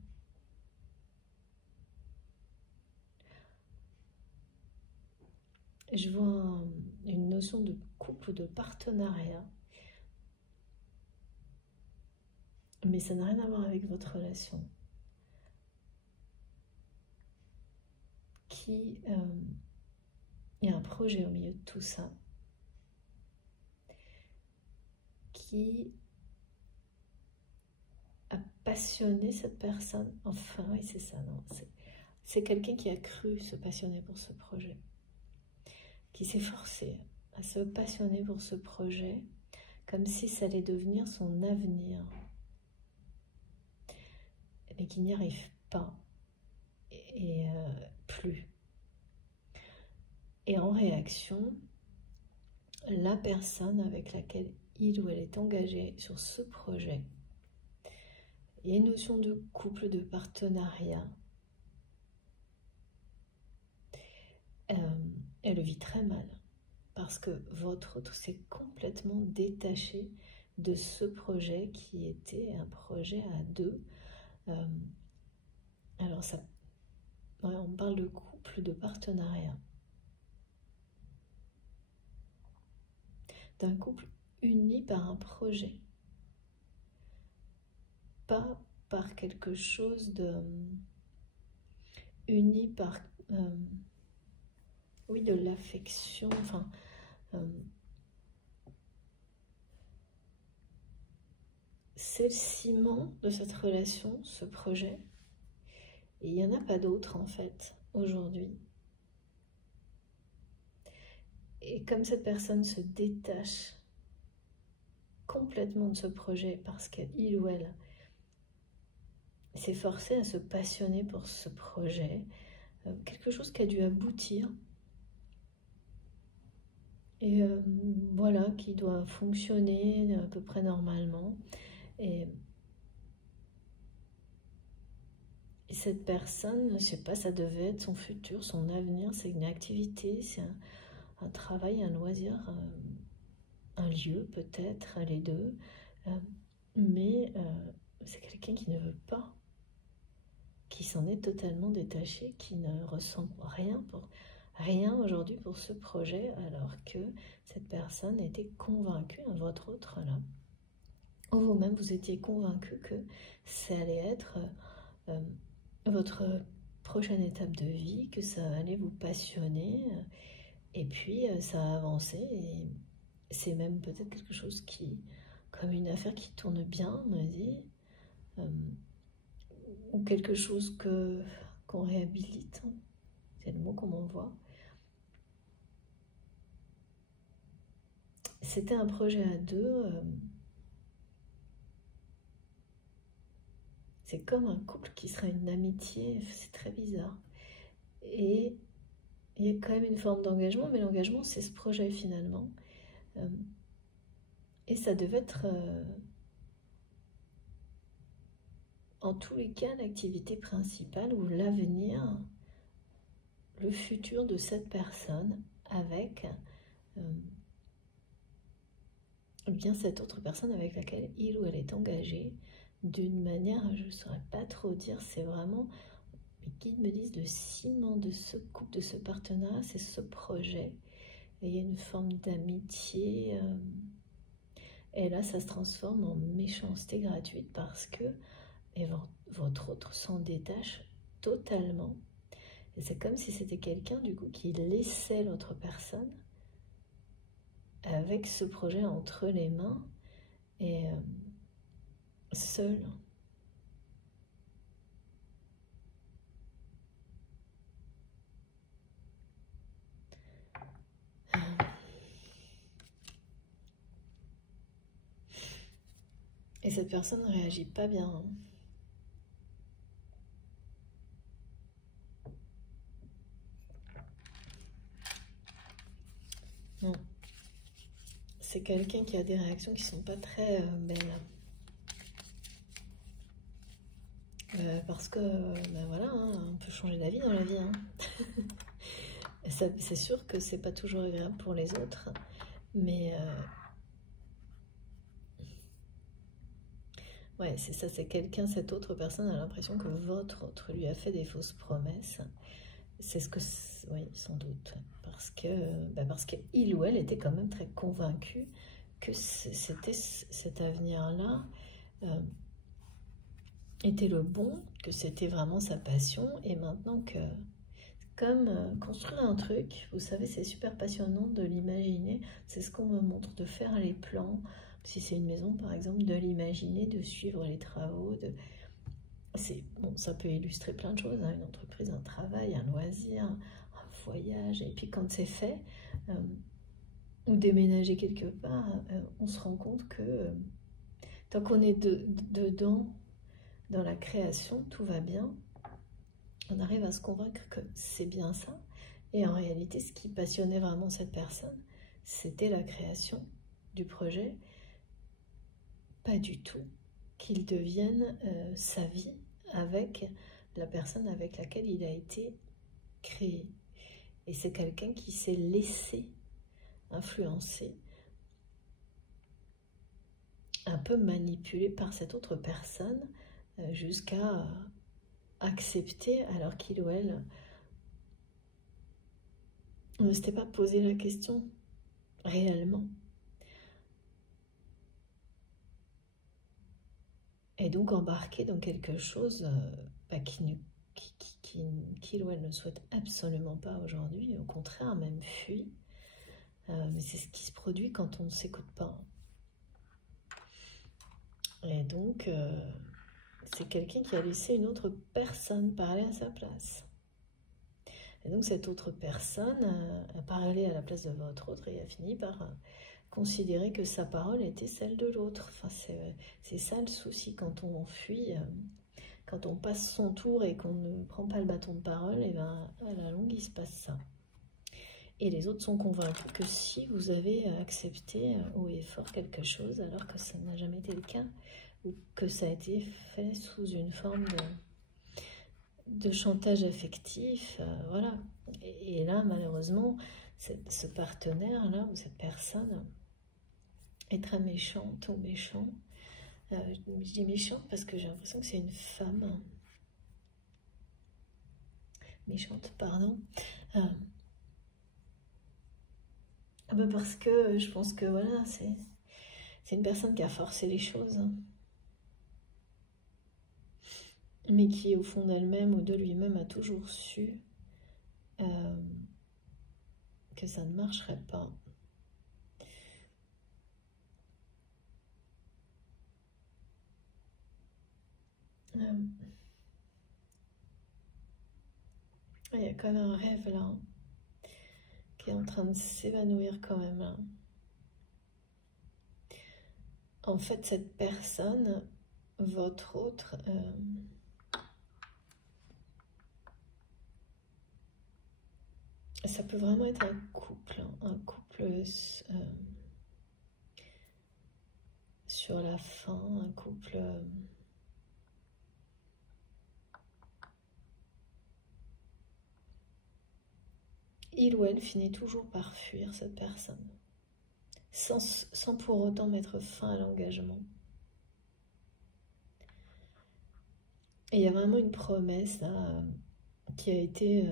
Je vois une notion de couple ou de partenariat. Mais ça n'a rien à voir avec votre relation. Il y a un projet au milieu de tout ça qui a passionné cette personne. Enfin, oui, c'est ça, non, c'est quelqu'un qui a cru se passionner pour ce projet, qui s'est forcé à se passionner pour ce projet comme si ça allait devenir son avenir, mais qui n'y arrive pas et plus. Et en réaction, la personne avec laquelle il ou elle est engagé sur ce projet, il y a une notion de couple, de partenariat, elle le vit très mal. Parce que votre autre s'est complètement détaché de ce projet qui était un projet à deux. Alors ça, ouais, on parle de couple, de partenariat. D'un couple uni par un projet. Pas par quelque chose de... uni par... oui, de l'affection, enfin... c'est le ciment de cette relation, ce projet. Et il n'y en a pas d'autre, en fait, aujourd'hui. Et comme cette personne se détache complètement de ce projet parce qu'il ou elle s'est forcé à se passionner pour ce projet, quelque chose qui a dû aboutir, et voilà, qui doit fonctionner à peu près normalement. Et cette personne, je ne sais pas, ça devait être son futur, son avenir, c'est une activité, c'est un travail, un loisir, un lieu peut-être, les deux, mais c'est quelqu'un qui ne veut pas, qui s'en est totalement détaché, qui ne ressent rien aujourd'hui pour ce projet, alors que cette personne était convaincue, votre autre là, ou vous-même vous étiez convaincu que ça allait être votre prochaine étape de vie, que ça allait vous passionner, et puis ça a avancé, et c'est même peut-être quelque chose qui, comme une affaire qui tourne bien, on a dit, ou quelque chose qu'on réhabilite, c'est le mot qu'on m'envoie. C'était un projet à deux, c'est comme un couple qui serait une amitié, c'est très bizarre. Et il y a quand même une forme d'engagement, mais l'engagement c'est ce projet finalement. Et ça devait être, en tous les cas, l'activité principale ou l'avenir, le futur de cette personne avec bien cette autre personne avec laquelle il ou elle est engagée d'une manière, je ne saurais pas trop dire, c'est vraiment, mes guides me disent, le ciment de ce couple, de ce partenariat, c'est ce projet. Et il y a une forme d'amitié, et là ça se transforme en méchanceté gratuite parce que votre autre s'en détache totalement. Et c'est comme si c'était quelqu'un du coup qui laissait l'autre personne avec ce projet entre les mains et seul. Et cette personne ne réagit pas bien. Hein. Non. C'est quelqu'un qui a des réactions qui sont pas très belles. Parce que, ben voilà, hein, on peut changer d'avis dans la vie. Hein. C'est sûr que c'est pas toujours agréable pour les autres, mais ouais, c'est ça, c'est quelqu'un, cette autre personne a l'impression que votre autre lui a fait des fausses promesses. C'est ce que, oui, sans doute, parce qu'il ou elle était quand même très convaincu que c'était cet avenir-là était le bon, que c'était vraiment sa passion, et maintenant que, comme construire un truc, vous savez, c'est super passionnant de l'imaginer, c'est ce qu'on me montre, de faire les plans, si c'est une maison par exemple, de l'imaginer, de suivre les travaux, bon, ça peut illustrer plein de choses, hein, une entreprise, un travail, un loisir, un voyage, et puis quand c'est fait, ou déménager quelque part, on se rend compte que tant qu'on est dedans, dans la création, tout va bien, on arrive à se convaincre que c'est bien ça, et en réalité, ce qui passionnait vraiment cette personne, c'était la création du projet, pas du tout qu'il devienne sa vie avec la personne avec laquelle il a été créé. Et c'est quelqu'un qui s'est laissé influencer, un peu manipulé par cette autre personne, jusqu'à accepter, alors qu'il ou elle ne s'était pas posé la question réellement. Et donc embarqué dans quelque chose qu'il ou elle ne souhaite absolument pas aujourd'hui, au contraire, même fuit. Mais c'est ce qui se produit quand on ne s'écoute pas. Et donc, c'est quelqu'un qui a laissé une autre personne parler à sa place. Et donc, cette autre personne a parlé à la place de votre autre et a fini par considérer que sa parole était celle de l'autre. Enfin, c'est ça le souci quand on fuit. Quand on passe son tour et qu'on ne prend pas le bâton de parole, et ben, à la longue, il se passe ça. Et les autres sont convaincus que si vous avez accepté haut et fort quelque chose, alors que ça n'a jamais été le cas, ou que ça a été fait sous une forme de chantage affectif, voilà. Et là, malheureusement, ce partenaire-là, ou cette personne, est très méchante ou méchant. Je dis méchante parce que j'ai l'impression que c'est une femme. Méchante, pardon. Parce que je pense que voilà, c'est une personne qui a forcé les choses, mais qui au fond d'elle-même ou de lui-même a toujours su que ça ne marcherait pas. Il y a quand même un rêve là, qui est en train de s'évanouir quand même là. En fait, cette personne, votre autre, ça peut vraiment être un couple sur la fin, un couple il ou elle finit toujours par fuir cette personne, sans pour autant mettre fin à l'engagement. Et il y a vraiment une promesse là, qui a été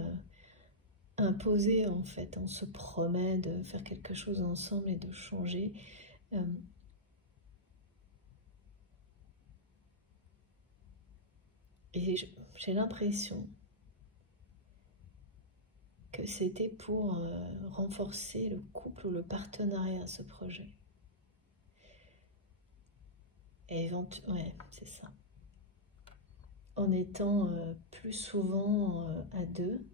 imposée en fait. On se promet de faire quelque chose ensemble et de changer. Et j'ai l'impression que c'était pour renforcer le couple ou le partenariat, ce projet. Et ouais, c'est ça. En étant plus souvent à deux.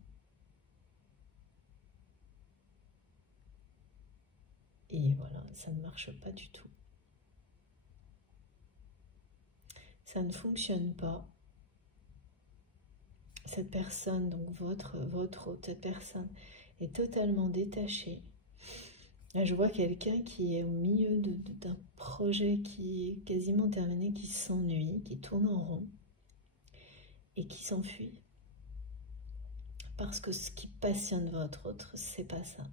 Et voilà, ça ne marche pas du tout. Ça ne fonctionne pas. Cette personne, donc votre autre, cette personne est totalement détachée. Là, je vois quelqu'un qui est au milieu d'un projet qui est quasiment terminé, qui s'ennuie, qui tourne en rond et qui s'enfuit. Parce que ce qui passionne votre autre, c'est pas ça.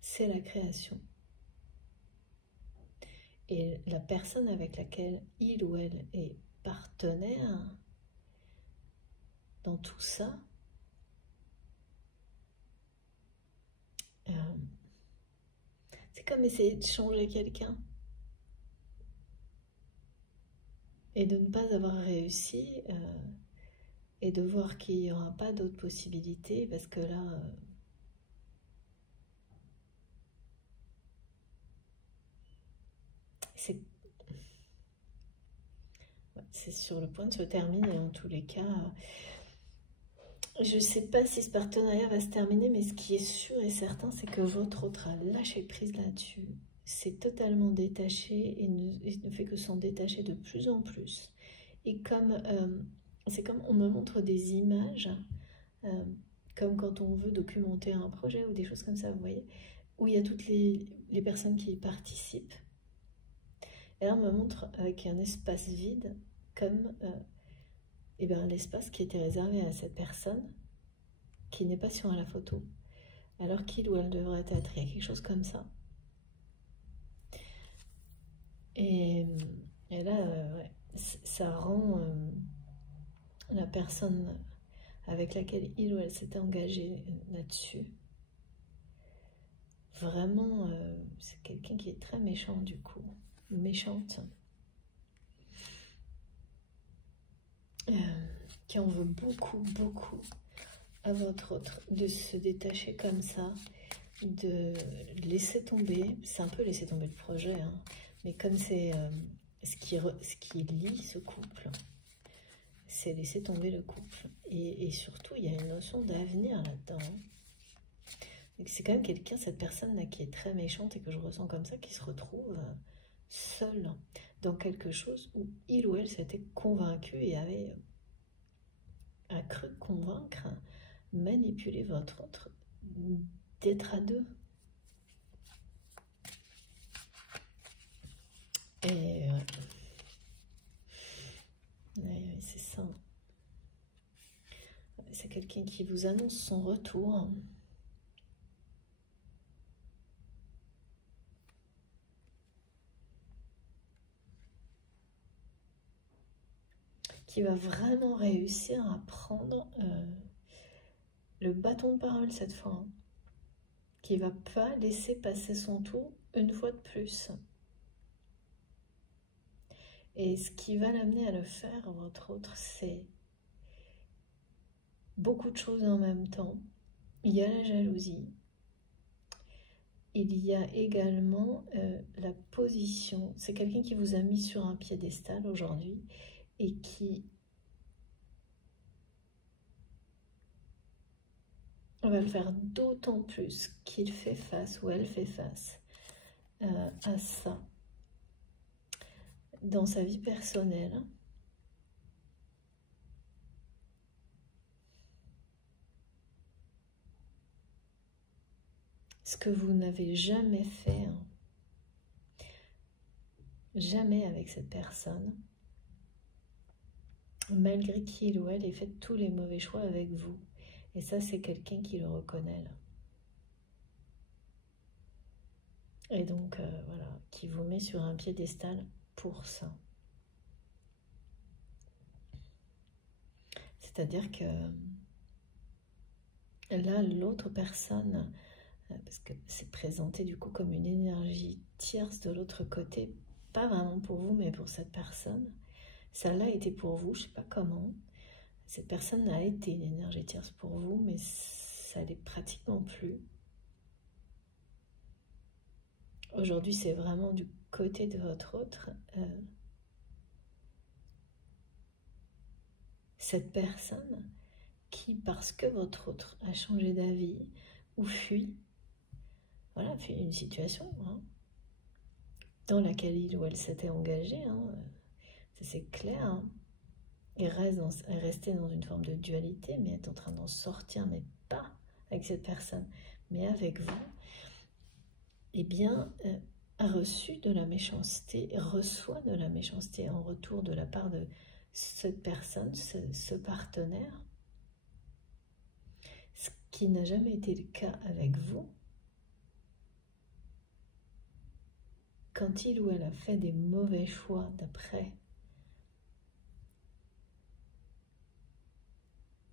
C'est la création. Et la personne avec laquelle il ou elle est partenaire dans tout ça, c'est comme essayer de changer quelqu'un et de ne pas avoir réussi et de voir qu'il n'y aura pas d'autres possibilités parce que là, c'est sur le point de se terminer en tous les cas. Je ne sais pas si ce partenariat va se terminer, mais ce qui est sûr et certain, c'est que votre autre a lâché prise là-dessus. C'est totalement détaché et ne fait que s'en détacher de plus en plus. Et comme c'est comme on me montre des images, comme quand on veut documenter un projet ou des choses comme ça, vous voyez, où il y a toutes les personnes qui y participent. Et là, on me montre avec un espace vide, comme l'espace qui était réservé à cette personne qui n'est pas sur la photo, alors qu'il ou elle devrait être. Il y a quelque chose comme ça. Et là, ouais, ça rend la personne avec laquelle il ou elle s'était engagé là-dessus vraiment, c'est quelqu'un qui est très méchant du coup, méchante, qui en veut beaucoup, beaucoup à votre autre, de se détacher comme ça, de laisser tomber, c'est un peu laisser tomber le projet, hein, mais comme c'est ce qui lie ce couple, c'est laisser tomber le couple. Et surtout, il y a une notion d'avenir là-dedans. Hein. C'est quand même quelqu'un, cette personne-là qui est très méchante et que je ressens comme ça, qui se retrouve seule dans quelque chose où il ou elle s'était convaincu et a cru convaincre, manipuler votre autre, d'être à deux. Et ouais, c'est ça. C'est quelqu'un qui vous annonce son retour. Qui va vraiment réussir à prendre le bâton de parole cette fois. Hein. Qui va pas laisser passer son tour une fois de plus. Et ce qui va l'amener à le faire, votre autre, c'est beaucoup de choses en même temps. Il y a la jalousie. Il y a également la position. C'est quelqu'un qui vous a mis sur un piédestal aujourd'hui et qui va le faire d'autant plus qu'il fait face ou elle fait face à ça dans sa vie personnelle. Ce que vous n'avez jamais fait, hein. Jamais avec cette personne, malgré qu'il ou elle ait fait tous les mauvais choix avec vous. Et ça, c'est quelqu'un qui le reconnaît là. Et donc, voilà, qui vous met sur un piédestal pour ça. C'est-à-dire que là, l'autre personne, parce que c'est présenté du coup comme une énergie tierce de l'autre côté, pas vraiment pour vous, mais pour cette personne. Celle-là était pour vous, je ne sais pas comment. Cette personne a été une énergie tierce pour vous, mais ça l'est pratiquement plus. Aujourd'hui, c'est vraiment du côté de votre autre. Cette personne qui, parce que votre autre a changé d'avis ou fuit, voilà, fuit une situation hein, dans laquelle il ou elle s'était engagé, hein, c'est clair, hein, et est resté dans une forme de dualité, mais est en train d'en sortir, mais pas avec cette personne, mais avec vous, eh bien, a reçu de la méchanceté, reçoit de la méchanceté en retour de la part de cette personne, ce partenaire, ce qui n'a jamais été le cas avec vous. Quand il ou elle a fait des mauvais choix d'après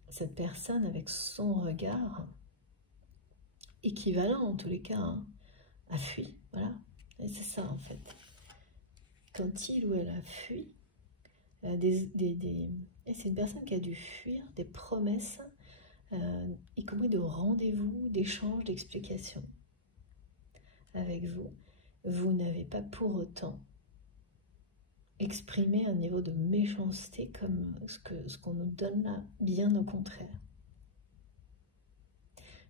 cette personne avec son regard, équivalent en tous les cas, hein, a fui, voilà, et c'est ça en fait. Quand il ou elle a fui, et c'est une personne qui a dû fuir des promesses, y compris de rendez-vous, d'échanges, d'explications avec vous. Vous n'avez pas pour autant exprimé un niveau de méchanceté comme ce qu'on nous donne là, bien au contraire.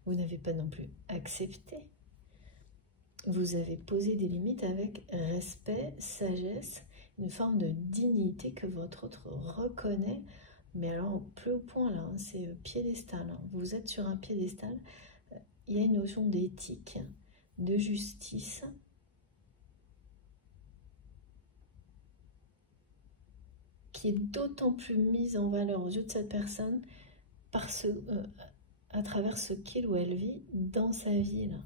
Vous n'avez pas non plus accepté. Vous avez posé des limites avec respect, sagesse, une forme de dignité que votre autre reconnaît, mais alors au plus haut point là, hein, c'est piédestal. Hein. Vous êtes sur un piédestal, il y a une notion d'éthique, de justice, qui est d'autant plus mise en valeur aux yeux de cette personne parce à travers ce qu'il ou elle vit dans sa vie là.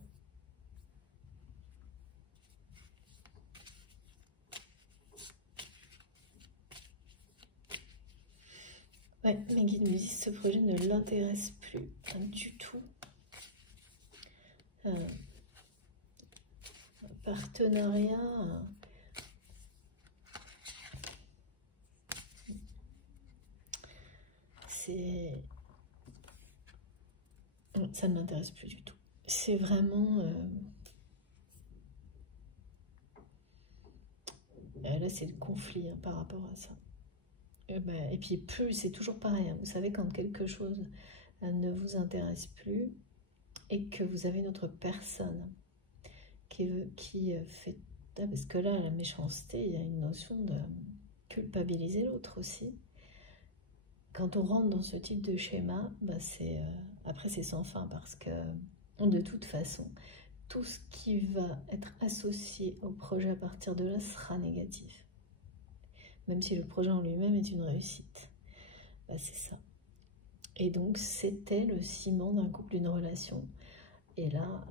Ouais, mes guides me disent que ce projet ne l'intéresse plus du tout. Partenariat. Ça ne m'intéresse plus du tout. C'est vraiment... là, c'est le conflit hein, par rapport à ça. Et puis plus, c'est toujours pareil. Hein. Vous savez, quand quelque chose ne vous intéresse plus et que vous avez une autre personne qui fait... Parce que là, la méchanceté, il y a une notion de culpabiliser l'autre aussi. Quand on rentre dans ce type de schéma, après c'est sans fin parce que de toute façon, tout ce qui va être associé au projet à partir de là sera négatif. Même si le projet en lui-même est une réussite. C'est ça. Et donc c'était le ciment d'un couple, d'une relation. Et là,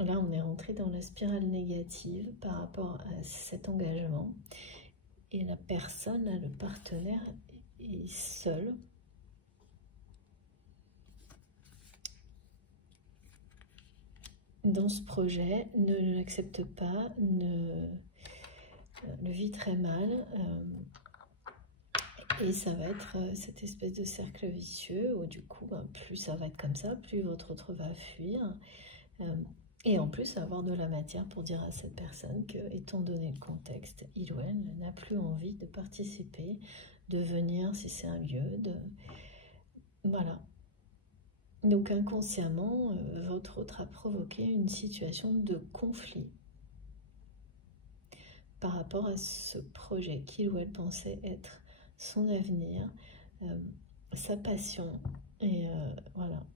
on est rentré dans la spirale négative par rapport à cet engagement. Et la personne, là, le partenaire, est seul. Dans ce projet, ne l'accepte pas, le vit très mal. Et ça va être cette espèce de cercle vicieux où du coup, plus ça va être comme ça, plus votre autre va fuir. Et en plus, avoir de la matière pour dire à cette personne que, étant donné le contexte, il ou elle n'a plus envie de participer, de venir si c'est un lieu, Voilà. Donc inconsciemment, votre autre a provoqué une situation de conflit par rapport à ce projet qu'il ou elle pensait être son avenir, sa passion. Et voilà.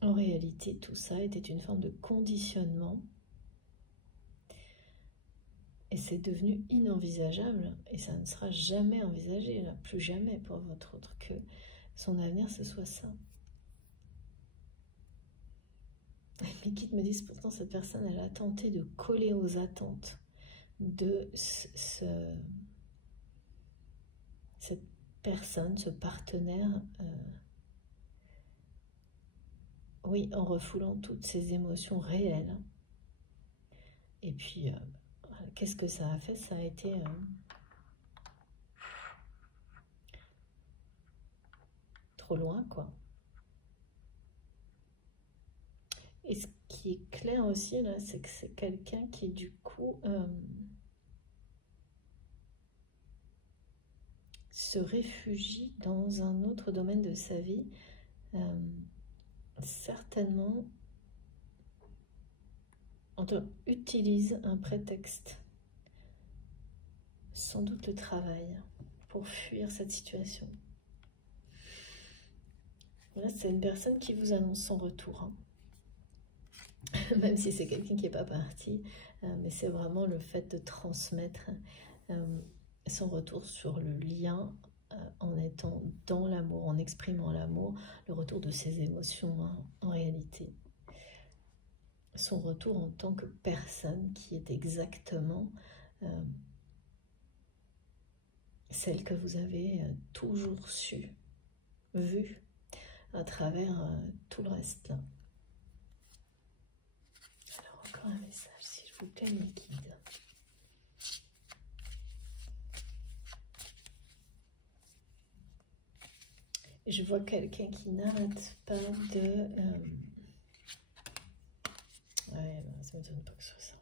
En réalité, tout ça était une forme de conditionnement. Et c'est devenu inenvisageable. Et ça ne sera jamais envisagé, là, plus jamais pour votre autre, que son avenir, ce soit ça. Mes guides me disent pourtant, cette personne, elle a tenté de coller aux attentes de cette personne, ce partenaire, oui, en refoulant toutes ses émotions réelles. Et puis, qu'est-ce que ça a fait? Ça a été trop loin, quoi. Et ce qui est clair aussi, là, c'est que c'est quelqu'un qui, du coup, se réfugie dans un autre domaine de sa vie, certainement utilise un prétexte, sans doute le travail, pour fuir cette situation. Là, c'est une personne qui vous annonce son retour, hein. Même si c'est quelqu'un qui n'est pas parti, mais c'est vraiment le fait de transmettre son retour sur le lien en étant dans l'amour, en exprimant l'amour, le retour de ses émotions, hein, en réalité. Son retour en tant que personne qui est exactement celle que vous avez toujours su, vue à travers tout le reste là. Alors encore un message, s'il vous plaît, mes guides. Je vois quelqu'un qui n'arrête pas de... Ouais, ça ne m'étonne pas que ce soit ça.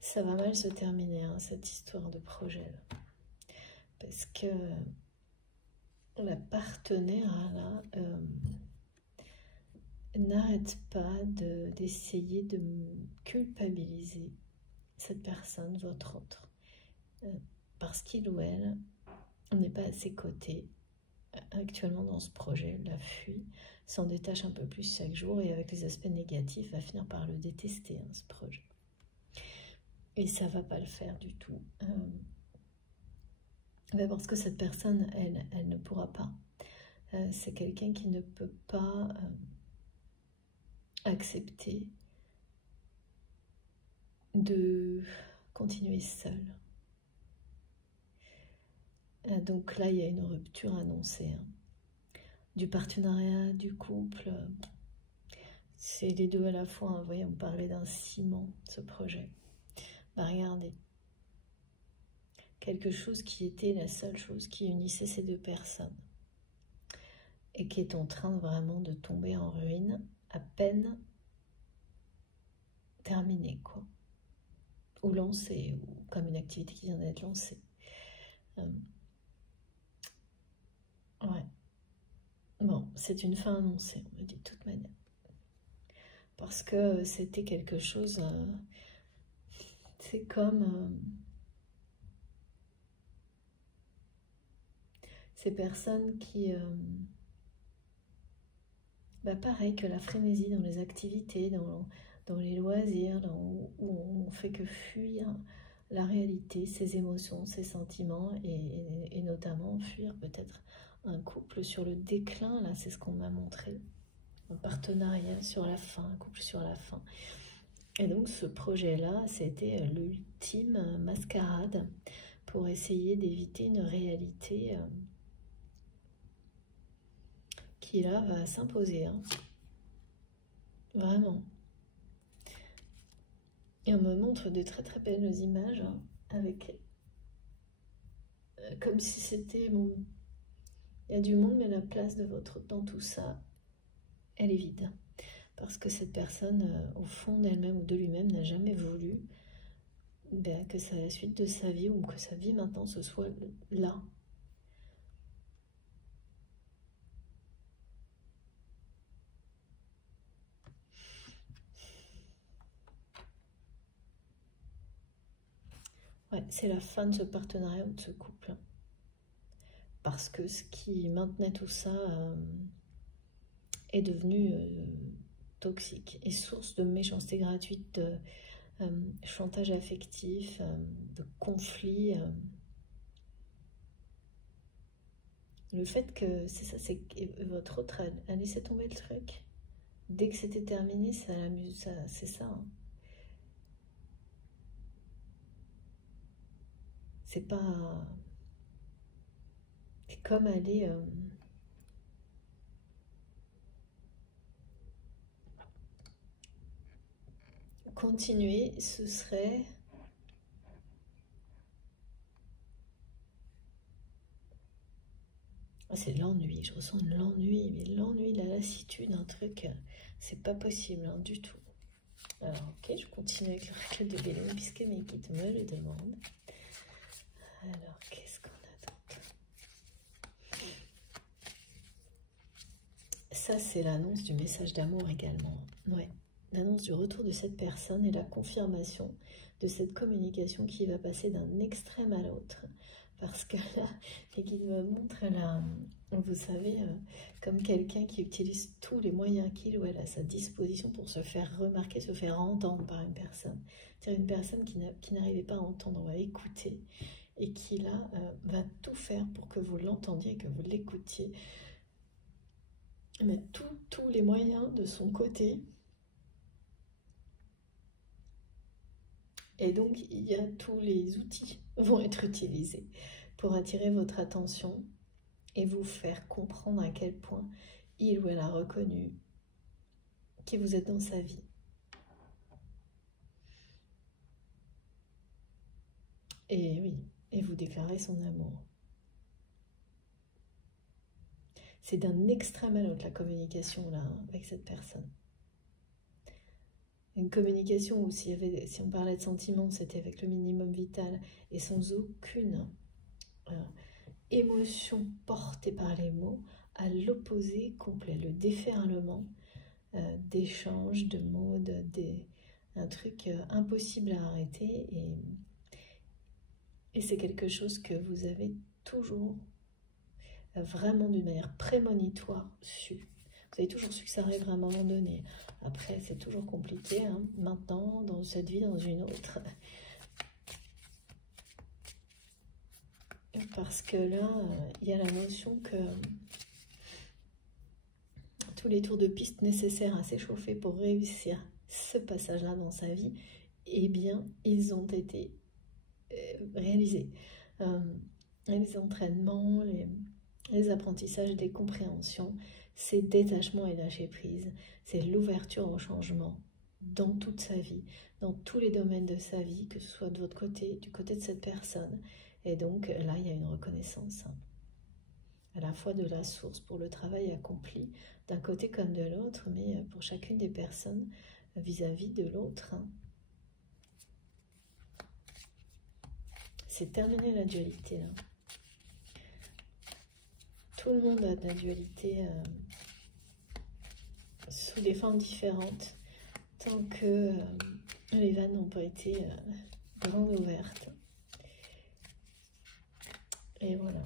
Ça va mal se terminer, hein, cette histoire de projet là. Parce que la partenaire là n'arrête pas d'essayer de culpabiliser cette personne, votre autre, parce qu'il ou elle n'est pas à ses côtés actuellement dans ce projet, la fuit, s'en détache un peu plus chaque jour et avec les aspects négatifs va finir par le détester, hein, ce projet. Et ça va pas le faire du tout. Parce que cette personne, elle ne pourra pas c'est quelqu'un qui ne peut pas accepter de continuer seul. Donc là, il y a une rupture annoncée. Du partenariat, du couple, c'est les deux à la fois. Vous voyez, on parlait d'un ciment, ce projet. Bah, regardez. Quelque chose qui était la seule chose qui unissait ces deux personnes. Et qui est en train vraiment de tomber en ruine, à peine terminée, quoi. Ou lancée, ou comme une activité qui vient d'être lancée. Ouais. Bon, c'est une fin annoncée, on me dit de toute manière. Parce que c'était quelque chose... c'est comme... ces personnes qui... bah pareil que la frénésie dans les activités, dans les loisirs, où on fait que fuir la réalité, ses émotions, ses sentiments, et notamment fuir peut-être un couple sur le déclin. Là, c'est ce qu'on m'a montré. Un partenariat sur la fin, un couple sur la fin. Et donc ce projet-là, c'était l'ultime mascarade pour essayer d'éviter une réalité qui là va s'imposer. Hein. Vraiment. Et on me montre de très très belles images hein, avec comme si c'était bon. Il y a du monde, mais la place de votre dans tout ça, elle est vide. Parce que cette personne, au fond d'elle-même ou de lui-même, n'a jamais voulu que ça, la suite de sa vie, ou que sa vie maintenant, ce soit là. Ouais, c'est la fin de ce partenariat ou de ce couple. Parce que ce qui maintenait tout ça est devenu toxique et source de méchanceté gratuite, de chantage affectif, de conflits. Le fait que, c'est ça, c'est que votre autre a laissé tomber le truc. Dès que c'était terminé, ça l'amuse, c'est ça. Hein. C'est pas... C'est comme aller... continuer, ce serait... C'est l'ennui, je ressens de l'ennui, mais l'ennui, la lassitude, un truc, c'est pas possible hein, du tout. Alors, ok, je continue avec le racket de vélo puisque mes guides me le demandent. Alors, qu'est-ce qu'on a d'autre? Ça, c'est l'annonce du message d'amour également. Ouais, l'annonce du retour de cette personne et la confirmation de cette communication qui va passer d'un extrême à l'autre. Parce que là, les guides me montrent là, vous savez, comme quelqu'un qui utilise tous les moyens qu'il ou elle a à sa disposition pour se faire remarquer, se faire entendre par une personne. C'est-à-dire une personne qui n'arrivait pas à entendre ou à écouter et qui là va tout faire pour que vous l'entendiez, que vous l'écoutiez. Mettre tous les moyens de son côté. Et donc, il y a tous les outils vont être utilisés pour attirer votre attention et vous faire comprendre à quel point il ou elle a reconnu que vous êtes dans sa vie. Et oui, et vous déclarez son amour. C'est d'un extrême à l'autre la communication là avec cette personne. Une communication où si on parlait de sentiments, c'était avec le minimum vital et sans aucune émotion portée par les mots, à l'opposé complet, le déferlement d'échanges, de mots, un truc impossible à arrêter et c'est quelque chose que vous avez toujours vraiment d'une manière prémonitoire su. Vous avez toujours su que ça arriverait à un moment donné. Après, c'est toujours compliqué, hein. Maintenant, dans cette vie, dans une autre. Parce que là, il y a la notion que tous les tours de piste nécessaires à s'échauffer pour réussir ce passage-là dans sa vie, eh bien, ils ont été réalisés. Les entraînements, les apprentissages, des compréhensions, c'est détachement et lâcher prise, c'est l'ouverture au changement dans toute sa vie, dans tous les domaines de sa vie, que ce soit de votre côté, du côté de cette personne. Et donc là, il y a une reconnaissance à la fois de la source pour le travail accompli, d'un côté comme de l'autre, mais pour chacune des personnes vis-à-vis de l'autre. C'est terminé la dualité, là. Tout le monde a de la dualité sous des formes différentes, tant que les vannes n'ont pas été grandes ouvertes. Et voilà.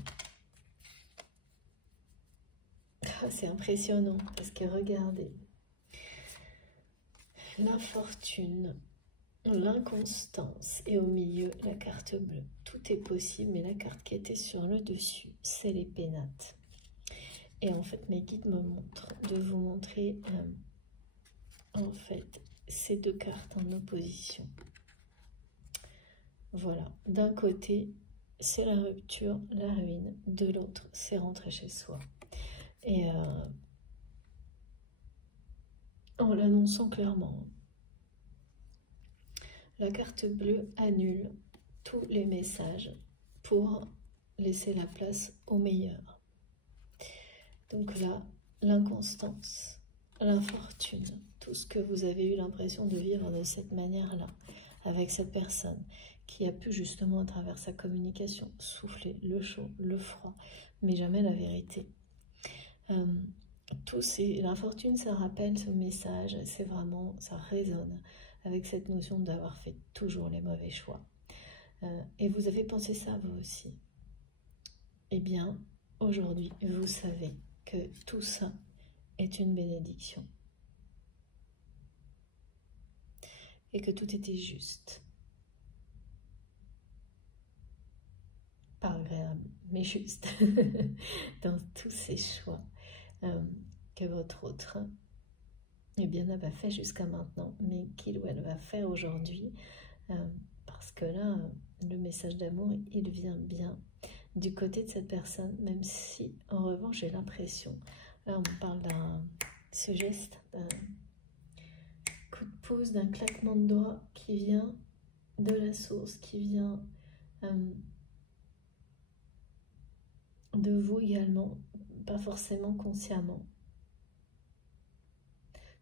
Ah, c'est impressionnant, parce que regardez, l'infortune, l'inconstance, et au milieu, la carte bleue. Tout est possible, mais la carte qui était sur le dessus, c'est les pénates. Et en fait, mes guides me montrent de vous montrer, en fait, ces deux cartes en opposition. Voilà, d'un côté, c'est la rupture, la ruine, de l'autre, c'est rentrer chez soi. Et en l'annonçant clairement, la carte bleue annule tous les messages pour laisser la place au meilleur. Donc là, l'inconstance, l'infortune, tout ce que vous avez eu l'impression de vivre de cette manière-là, avec cette personne qui a pu justement à travers sa communication souffler le chaud, le froid, mais jamais la vérité. L'infortune, ça rappelle ce message, c'est vraiment, ça résonne avec cette notion d'avoir fait toujours les mauvais choix. Et vous avez pensé ça vous aussi. Eh bien, aujourd'hui, vous savez que tout ça est une bénédiction. Et que tout était juste. Pas agréable, mais juste. Dans tous ces choix que votre autre, eh bien, n'a pas fait jusqu'à maintenant, mais qu'il ou elle va faire aujourd'hui. Parce que là, le message d'amour, il vient bien du côté de cette personne, même si, en revanche, j'ai l'impression, là, on me parle ce geste, d'un coup de pouce, d'un claquement de doigts qui vient de la source, qui vient de vous également, pas forcément consciemment.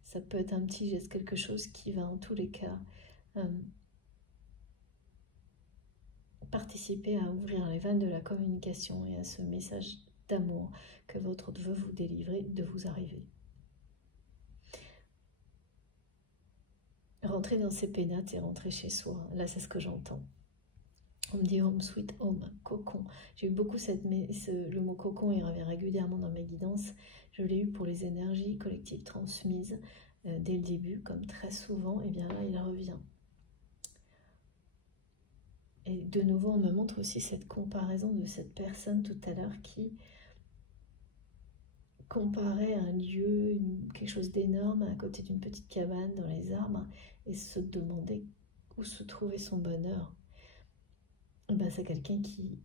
Ça peut être un petit geste, quelque chose qui va en tous les cas participer à ouvrir les vannes de la communication et à ce message d'amour que votre autre veut vous délivrer, de vous arriver. Rentrer dans ses pénates et rentrer chez soi, là c'est ce que j'entends. On me dit home sweet home, cocon. J'ai eu beaucoup le mot cocon, il revient régulièrement dans mes guidances. Je l'ai eu pour les énergies collectives transmises dès le début, comme très souvent, et bien là il revient. Et de nouveau, on me montre aussi cette comparaison de cette personne tout à l'heure qui comparait un lieu, quelque chose d'énorme à côté d'une petite cabane dans les arbres et se demandait où se trouvait son bonheur. Ben, c'est quelqu'un qui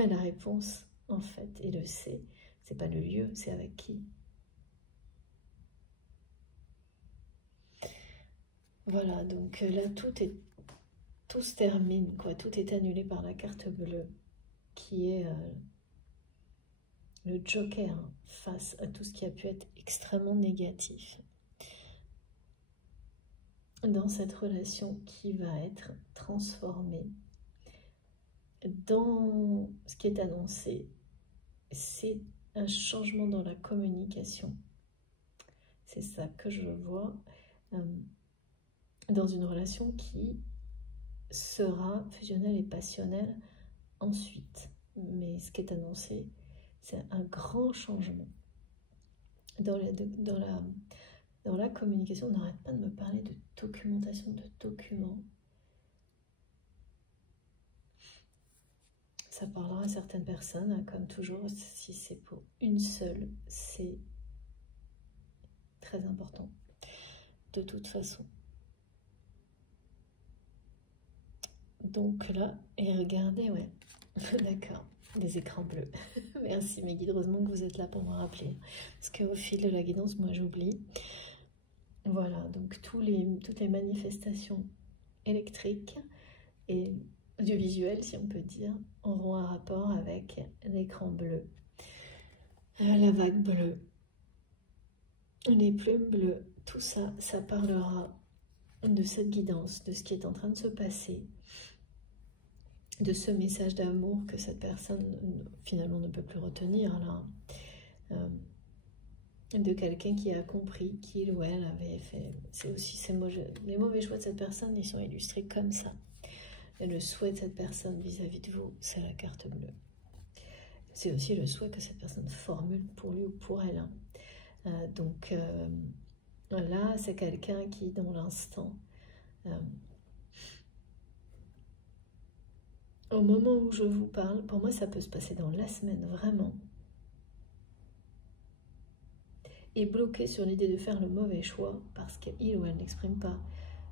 a la réponse en fait et le sait. C'est pas le lieu, c'est avec qui. Voilà, donc là tout se termine, quoi. Tout est annulé par la carte bleue qui est le joker face à tout ce qui a pu être extrêmement négatif dans cette relation qui va être transformée. Dans ce qui est annoncé, c'est un changement dans la communication. C'est ça que je vois dans une relation qui sera fusionnelle et passionnelle ensuite. Mais ce qui est annoncé, c'est un grand changement. Dans la communication, on n'arrête pas de me parler de documentation, de documents. Ça parlera à certaines personnes, comme toujours, si c'est pour une seule, c'est très important, de toute façon. Donc là, et regardez, ouais, d'accord, les écrans bleus. Merci mes guides, heureusement que vous êtes là pour me rappeler. Parce qu'au fil de la guidance, moi j'oublie. Voilà, donc toutes les manifestations électriques et audiovisuelles, si on peut dire, auront un rapport avec l'écran bleu, la vague bleue, les plumes bleues, tout ça, ça parlera de cette guidance, de ce qui est en train de se passer, de ce message d'amour que cette personne finalement ne peut plus retenir là, de quelqu'un qui a compris qu'il ou elle avait fait. C'est aussi les mauvais choix de cette personne, ils sont illustrés comme ça. Et le souhait de cette personne vis-à-vis de vous, c'est la carte bleue. C'est aussi le souhait que cette personne formule pour lui ou pour elle. Donc là, c'est quelqu'un qui, dans l'instant, au moment où je vous parle, pour moi, ça peut se passer dans la semaine, vraiment, est bloqué sur l'idée de faire le mauvais choix parce qu'il ou elle n'exprime pas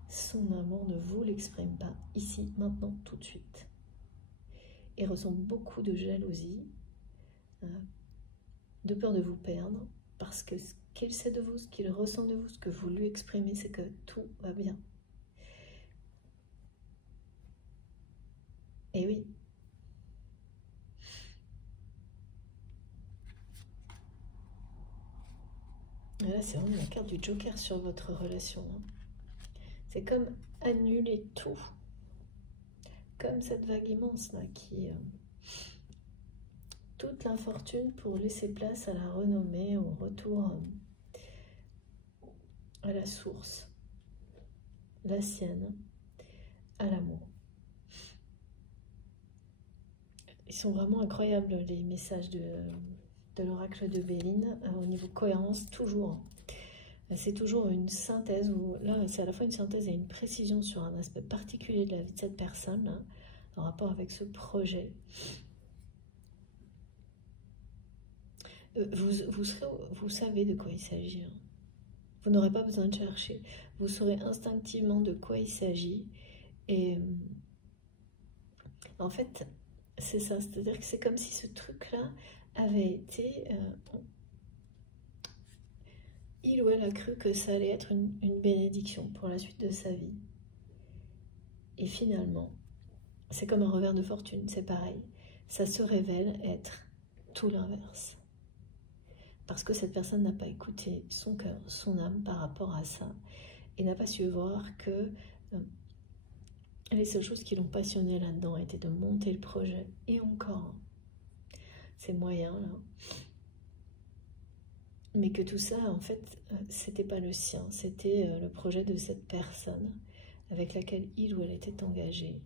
son amour, ne vous l'exprime pas ici, maintenant, tout de suite. Et ressent beaucoup de jalousie, de peur de vous perdre, parce que ce qu'il sait de vous, ce qu'il ressent de vous, ce que vous lui exprimez, c'est que tout va bien. Et oui. Et là, c'est vraiment la carte du Joker sur votre relation. C'est comme annuler tout. Comme cette vague immense là qui... toute l'infortune pour laisser place à la renommée, au retour à la source, la sienne, à l'amour. Ils sont vraiment incroyables les messages de l'oracle de Béline, au niveau cohérence, toujours. C'est toujours une synthèse, où là c'est à la fois une synthèse et une précision sur un aspect particulier de la vie de cette personne, hein, en rapport avec ce projet. Vous savez de quoi il s'agit. Hein. Vous n'aurez pas besoin de chercher. Vous saurez instinctivement de quoi il s'agit. Et en fait, c'est ça. C'est-à-dire que c'est comme si ce truc-là avait été... il ou elle a cru que ça allait être une bénédiction pour la suite de sa vie. Et finalement, c'est comme un revers de fortune, c'est pareil. Ça se révèle être tout l'inverse. Parce que cette personne n'a pas écouté son cœur, son âme par rapport à ça, et n'a pas su voir que les seules choses qui l'ont passionné là-dedans étaient de monter le projet, et encore, ces moyens-là. Mais que tout ça, en fait, c'était pas le sien, c'était le projet de cette personne avec laquelle il ou elle était engagé.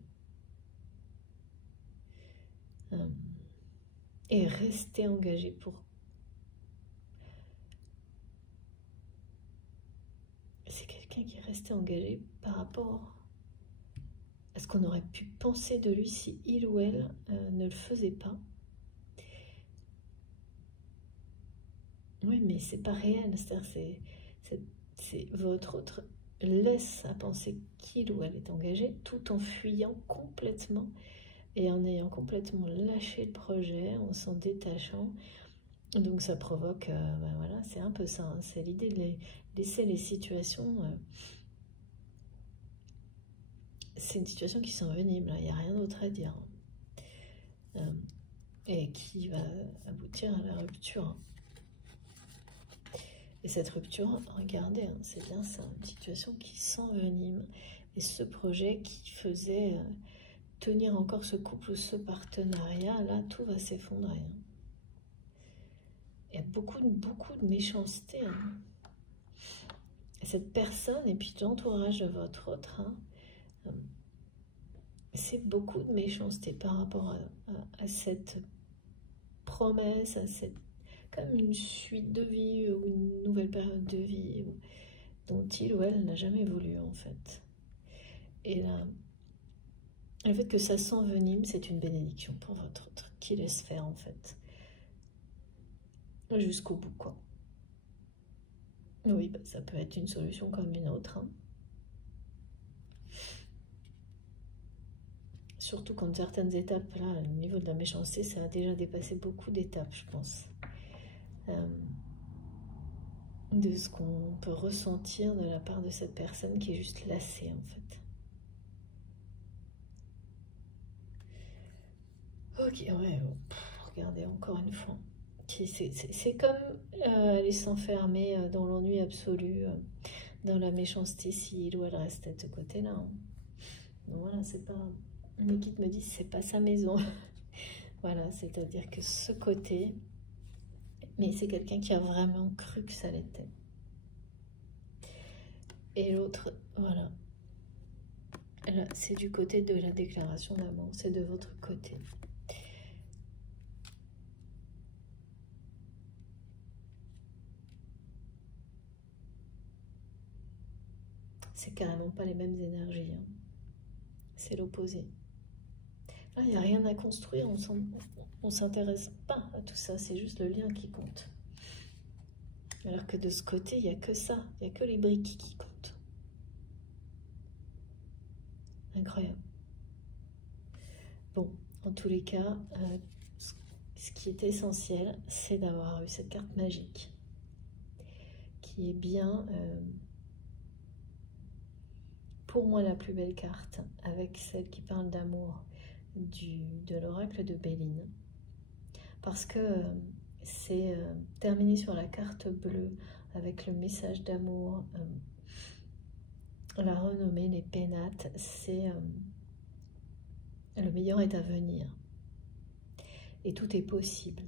Et rester engagé pour... C'est quelqu'un qui restait engagé par rapport à ce qu'on aurait pu penser de lui si il ou elle ne le faisait pas. Oui, mais c'est pas réel, c'est-à-dire c'est votre autre laisse à penser qu'il ou elle est engagé tout en fuyant complètement et en ayant complètement lâché le projet, en s'en détachant. Donc ça provoque, ben voilà, c'est un peu ça, hein, c'est l'idée de laisser les situations... c'est une situation qui s'envenime, il n'y a rien d'autre à dire. Et qui va aboutir à la rupture. Et cette rupture, regardez, hein, c'est bien ça, une situation qui s'envenime. Et ce projet qui faisait tenir encore ce couple ou ce partenariat, là, tout va s'effondrer. Hein. Il y a beaucoup de méchanceté. Hein. Et cette personne, et puis l'entourage de votre autre, hein, c'est beaucoup de méchanceté par rapport à cette promesse, à cette comme une suite de vie ou une nouvelle période de vie dont il ou elle n'a jamais voulu en fait. Et là, le fait que ça s'envenime, c'est une bénédiction pour votre autre qui laisse faire en fait. Jusqu'au bout quoi. Oui, bah, ça peut être une solution comme une autre, hein. Surtout quand certaines étapes, là, au niveau de la méchanceté, ça a déjà dépassé beaucoup d'étapes, je pense. De ce qu'on peut ressentir de la part de cette personne qui est juste lassée, en fait. Ok, ouais, bon, regardez, encore une fois. C'est comme aller s'enfermer dans l'ennui absolu, dans la méchanceté, si il ou elle reste de ce côté-là, hein. Donc voilà, c'est pas... Mais qui me dit c'est pas sa maison. Voilà, c'est-à-dire que ce côté, mais c'est quelqu'un qui a vraiment cru que ça l'était. Et l'autre, voilà. Là, c'est du côté de la déclaration d'amour, c'est de votre côté. C'est carrément pas les mêmes énergies, hein. C'est l'opposé. Là, il n'y a rien à construire, on s'intéresse pas à tout ça, c'est juste le lien qui compte. Alors que de ce côté, il n'y a que ça, il n'y a que les briques qui comptent. Incroyable. Bon, en tous les cas, ce qui est essentiel, c'est d'avoir eu cette carte magique, qui est bien, pour moi, la plus belle carte, avec celle qui parle d'amour de l'oracle de Béline. Parce que c'est terminé sur la carte bleue, avec le message d'amour, la renommée, les pénates, c'est le meilleur est à venir. Et tout est possible,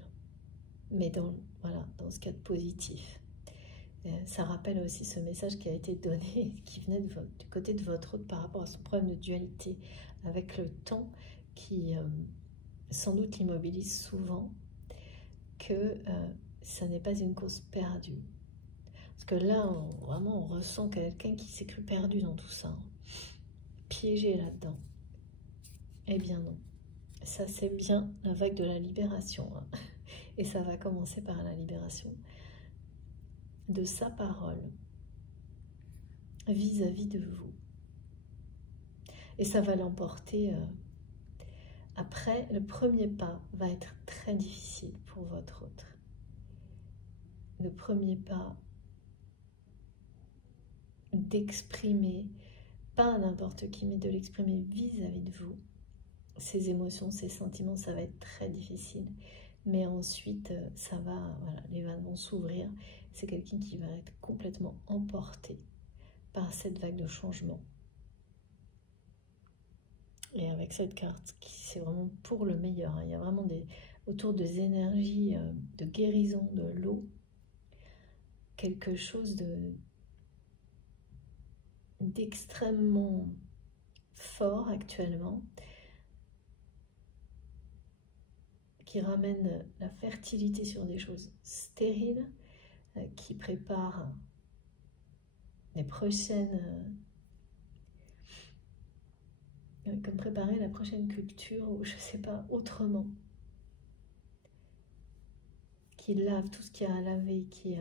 mais voilà, dans ce cadre positif. Ça rappelle aussi ce message qui a été donné, qui venait du côté de votre autre par rapport à son problème de dualité, avec le temps qui sans doute l'immobilise souvent, que ça n'est pas une cause perdue. Parce que là, vraiment, on ressent quelqu'un qui s'est cru perdu dans tout ça, hein, piégé là-dedans. Eh bien non, ça c'est bien la vague de la libération, hein. Et ça va commencer par la libération de sa parole vis-à-vis de vous. Et ça va l'emporter. Après, le premier pas va être très difficile pour votre autre. Le premier pas d'exprimer, pas n'importe qui, mais de l'exprimer vis-à-vis de vous. Ses émotions, ses sentiments, ça va être très difficile. Mais ensuite, ça va, voilà, les vannes vont s'ouvrir. C'est quelqu'un qui va être complètement emporté par cette vague de changement. Et avec cette carte, c'est vraiment pour le meilleur, hein. Il y a vraiment autour des énergies de guérison de l'eau, quelque chose d'extrêmement fort actuellement, qui ramène la fertilité sur des choses stériles, qui prépare les prochaines... comme préparer la prochaine culture, ou je sais pas, autrement. Qui lave tout ce qu'il y a à laver, qui...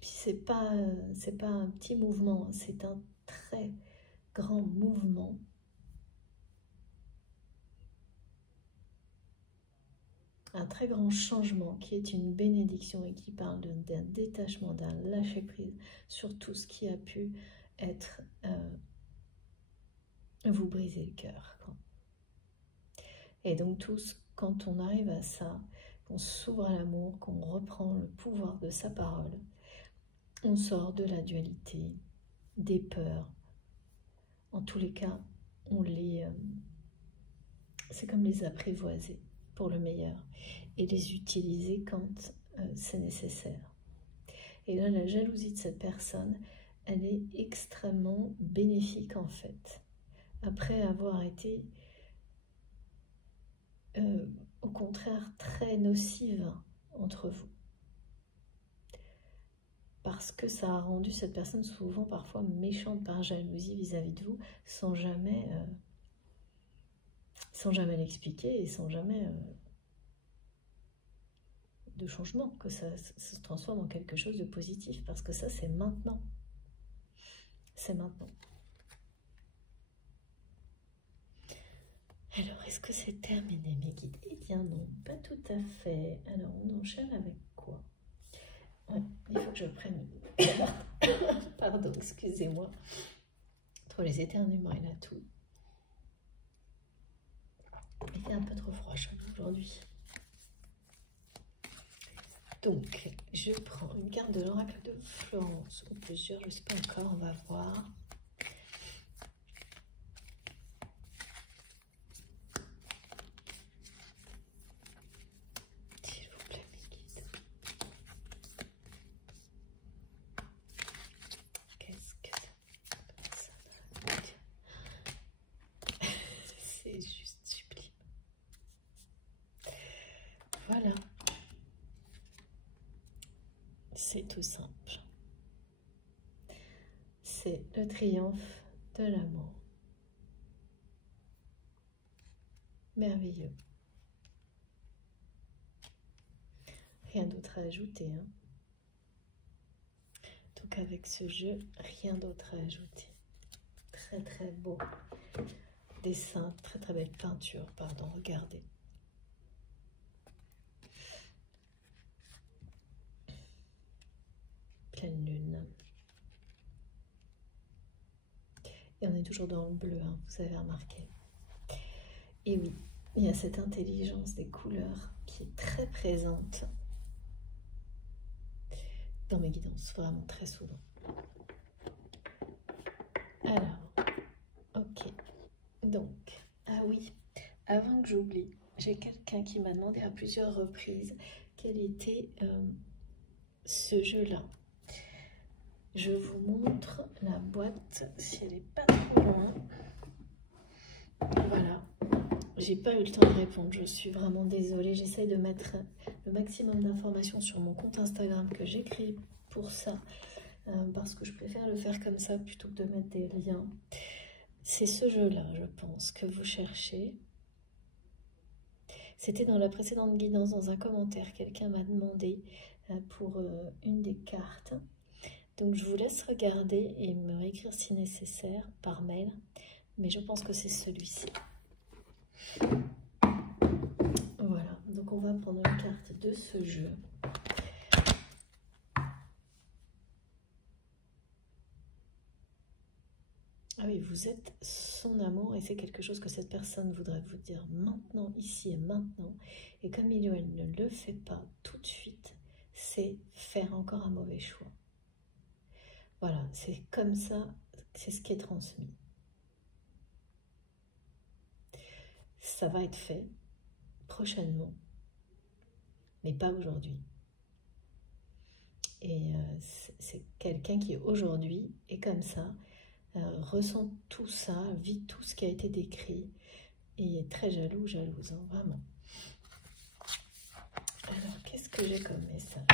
Puis c'est pas un petit mouvement, c'est un très grand mouvement. Un très grand changement qui est une bénédiction et qui parle d'un détachement, d'un lâcher-prise sur tout ce qui a pu être vous briser le cœur. Et donc quand on arrive à ça, qu'on s'ouvre à l'amour, qu'on reprend le pouvoir de sa parole, on sort de la dualité, des peurs. En tous les cas, c'est comme les apprivoiser pour le meilleur et les utiliser quand c'est nécessaire. Et là, la jalousie de cette personne, elle est extrêmement bénéfique en fait. Après avoir été, au contraire, très nocive entre vous. Parce que ça a rendu cette personne souvent parfois méchante par jalousie vis-à-vis de vous, sans jamais l'expliquer et sans jamais de changement, que ça se transforme en quelque chose de positif, parce que ça, c'est maintenant. C'est maintenant. Alors, est-ce que c'est terminé, mes guides? Eh bien non, pas tout à fait. Alors, on enchaîne avec quoi? Ouais, il faut que je prenne... Pardon, excusez-moi. Entre les éternuements et la toux. Il fait un peu trop froid chez nous aujourd'hui. Donc, je prends une carte de l'oracle de Florence, ou plusieurs, je ne sais pas encore, on va voir. S'il vous plaît, mes guides. Qu'est-ce que ça c'est juste sublime. Voilà. C'est tout simple. C'est le triomphe de l'amour. Merveilleux. Rien d'autre à ajouter. Hein. Donc avec ce jeu, rien d'autre à ajouter. Très très beau dessin, très très belle peinture, pardon, regardez. Pleine lune. Et on est toujours dans le bleu, hein, vous avez remarqué. Et oui, il y a cette intelligence des couleurs qui est très présente dans mes guidances, vraiment très souvent. Alors, ok. Donc, ah oui, avant que j'oublie, j'ai quelqu'un qui m'a demandé à plusieurs reprises quel était ce jeu-là. Je vous montre la boîte si elle n'est pas trop loin. Voilà. J'ai pas eu le temps de répondre, je suis vraiment désolée. J'essaye de mettre le maximum d'informations sur mon compte Instagram que j'ai créé pour ça, parce que je préfère le faire comme ça plutôt que de mettre des liens. C'est ce jeu-là, je pense, que vous cherchez. C'était dans la précédente guidance, dans un commentaire, quelqu'un m'a demandé pour une des cartes. Donc je vous laisse regarder et me réécrire si nécessaire par mail, mais je pense que c'est celui-ci. Voilà, donc on va prendre une carte de ce jeu. Ah oui, vous êtes son amour et c'est quelque chose que cette personne voudrait vous dire maintenant, ici et maintenant. Et comme il ou elle ne le fait pas tout de suite, c'est faire encore un mauvais choix. Voilà, c'est comme ça, c'est ce qui est transmis. Ça va être fait prochainement, mais pas aujourd'hui. Et c'est quelqu'un qui aujourd'hui est comme ça, ressent tout ça, vit tout ce qui a été décrit et est très jaloux, jalouse, hein, vraiment. Alors, qu'est-ce que j'ai comme message ?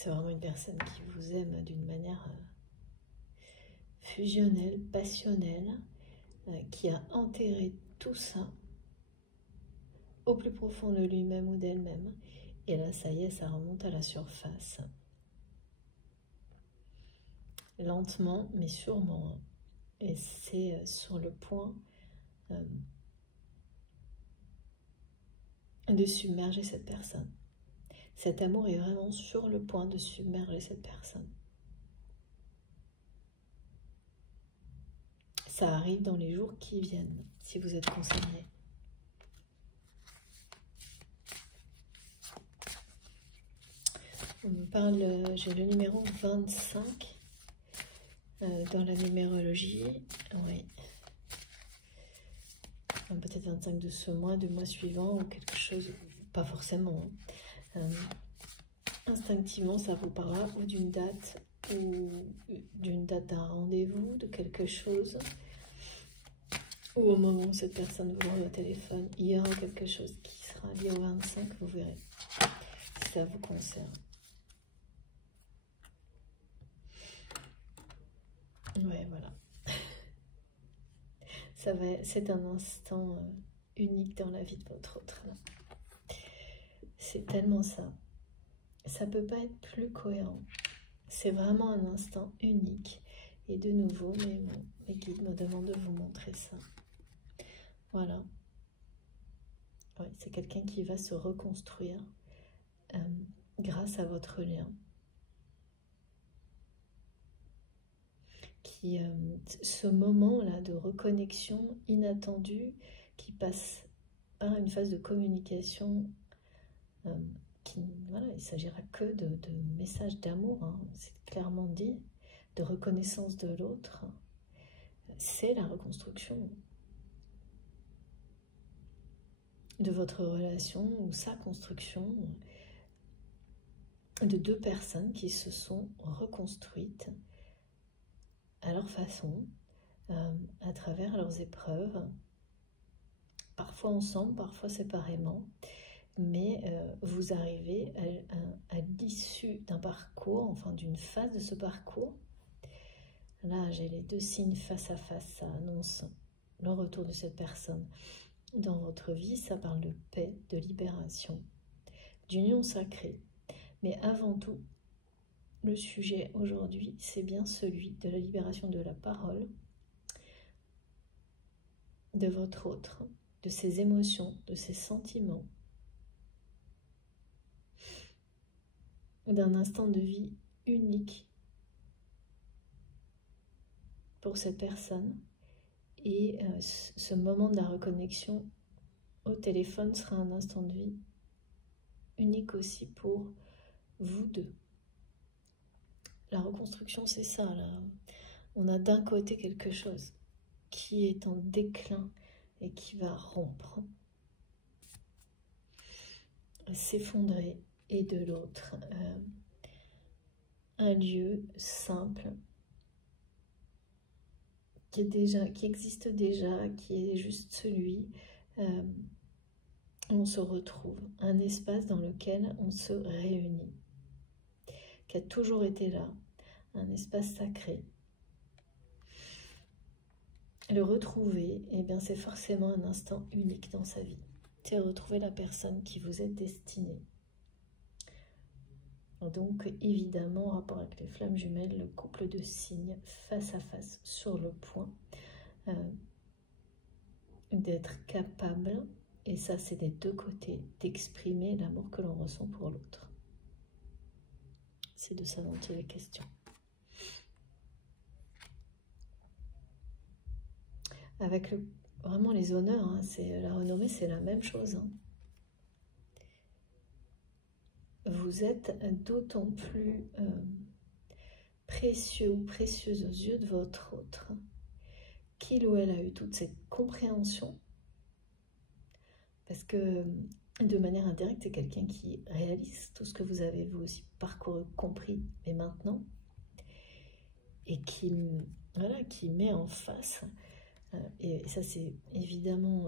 C'est vraiment une personne qui vous aime d'une manière fusionnelle, passionnelle, qui a enterré tout ça au plus profond de lui-même ou d'elle-même. Et là, ça y est, ça remonte à la surface. Lentement, mais sûrement. Et c'est sur le point de submerger cette personne. Cet amour est vraiment sur le point de submerger cette personne. Ça arrive dans les jours qui viennent, si vous êtes concerné. On me parle, j'ai le numéro 25 dans la numérologie. Oui. Peut-être 25 de ce mois, du mois suivant, ou quelque chose, pas forcément. Instinctivement, ça vous parlera ou d'une date, ou d'une date d'un rendez-vous, de quelque chose, ou au moment où cette personne vous aura au téléphone, il y aura quelque chose qui sera lié au 25, vous verrez, si ça vous concerne. Ouais, voilà. C'est un instant unique dans la vie de votre autre. C'est tellement ça. Ça peut pas être plus cohérent. C'est vraiment un instant unique. Et de nouveau, mes guides me demandent de vous montrer ça. Voilà. Ouais, c'est quelqu'un qui va se reconstruire grâce à votre lien. Ce moment-là de reconnexion inattendue qui passe par une phase de communication voilà, il ne s'agira que de messages d'amour, hein, c'est clairement dit, de reconnaissance de l'autre. C'est la reconstruction de votre relation ou sa construction de deux personnes qui se sont reconstruites à leur façon, à travers leurs épreuves, parfois ensemble, parfois séparément, mais vous arrivez à l'issue d'un parcours, enfin d'une phase de ce parcours. Là, j'ai les deux signes face à face, ça annonce le retour de cette personne dans votre vie, ça parle de paix, de libération, d'union sacrée. Mais avant tout, le sujet aujourd'hui, c'est bien celui de la libération de la parole, de votre autre, de ses émotions, de ses sentiments, d'un instant de vie unique pour cette personne. Et ce moment de la reconnexion au téléphone sera un instant de vie unique aussi pour vous deux. La reconstruction, c'est ça, là. On a d'un côté quelque chose qui est en déclin et qui va rompre, s'effondrer, et de l'autre, un lieu simple qui existe déjà, qui est juste celui où on se retrouve, un espace dans lequel on se réunit, qui a toujours été là, un espace sacré. Le retrouver, eh bien, c'est forcément un instant unique dans sa vie. C'est retrouver la personne qui vous est destinée. Donc, évidemment, en rapport avec les flammes jumelles, le couple de signes face à face sur le point d'être capable, et ça c'est des deux côtés, d'exprimer l'amour que l'on ressent pour l'autre. C'est de ça dont il est question. Avec vraiment les honneurs, hein, la renommée, c'est la même chose. Hein. Vous êtes d'autant plus précieux ou précieuse aux yeux de votre autre qu'il ou elle a eu toute cette compréhension, parce que de manière indirecte, c'est quelqu'un qui réalise tout ce que vous avez vous aussi parcouru, compris, mais maintenant, et qui met en face, et ça c'est évidemment...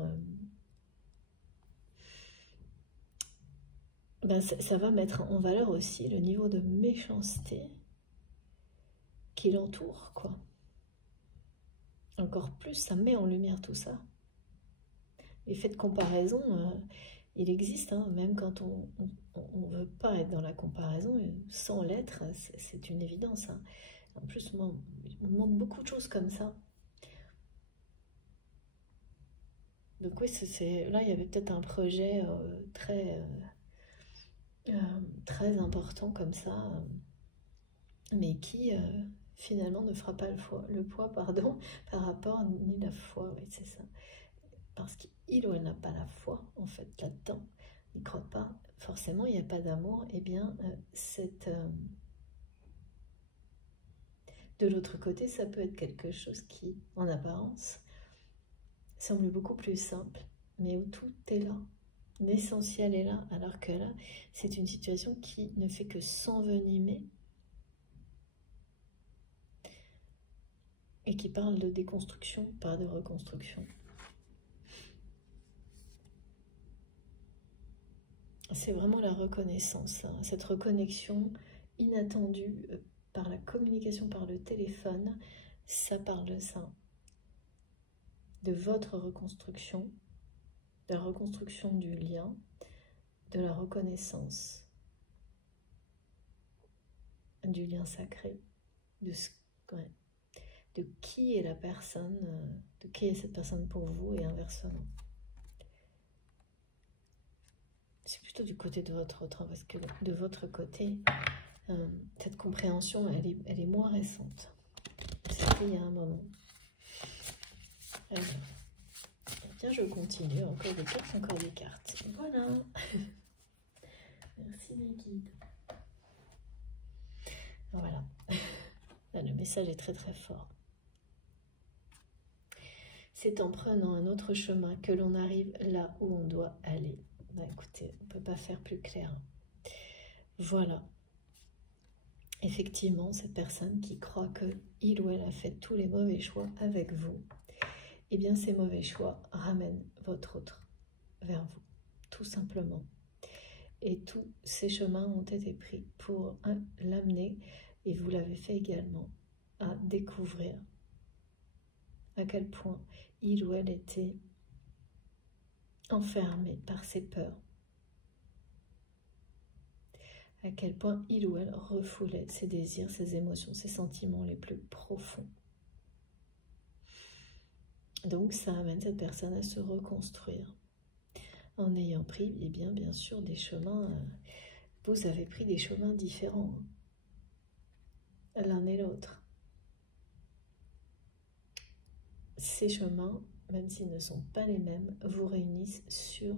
ça va mettre en valeur aussi le niveau de méchanceté qui l'entoure, quoi. Encore plus, ça met en lumière tout ça. L'effet de comparaison, il existe, hein, même quand on ne veut pas être dans la comparaison, sans l'être, c'est une évidence. Hein. En plus, moi, il me manque beaucoup de choses comme ça. Donc oui, là, il y avait peut-être un projet très important comme ça, mais qui finalement ne fera pas le poids par rapport ni la foi, oui, c'est ça. Parce qu'il ou elle n'a pas la foi, en fait, là-dedans, il ne croit pas, forcément, il n'y a pas d'amour, et bien, de l'autre côté, ça peut être quelque chose qui, en apparence, semble beaucoup plus simple, mais où tout est là. L'essentiel est là, alors que là, c'est une situation qui ne fait que s'envenimer et qui parle de déconstruction, pas de reconstruction. c'est vraiment la reconnaissance, hein, cette reconnexion inattendue par la communication par le téléphone. Ça parle de ça, de votre reconstruction, de la reconstruction du lien, de la reconnaissance, du lien sacré, de qui est la personne, de qui est cette personne pour vous et inversement. C'est plutôt du côté de votre autre, parce que de votre côté, cette compréhension, elle est moins récente. C'était il y a un moment. Alors, eh bien, je continue. Encore des cartes. Voilà. Merci mes guides. Voilà. Là, le message est très très fort. C'est en prenant un autre chemin que l'on arrive là où on doit aller. Bah, écoutez, on ne peut pas faire plus clair. Voilà. Effectivement, cette personne qui croit que il ou elle a fait tous les mauvais choix avec vous, eh bien ces mauvais choix ramènent votre autre vers vous, tout simplement. Et tous ces chemins ont été pris pour l'amener, et vous l'avez fait également, à découvrir à quel point il ou elle était enfermé par ses peurs, à quel point il ou elle refoulait ses désirs, ses émotions, ses sentiments les plus profonds. Donc ça amène cette personne à se reconstruire en ayant pris, eh bien sûr, des chemins. Vous avez pris des chemins différents, l'un et l'autre. Ces chemins, même s'ils ne sont pas les mêmes, vous réunissent sur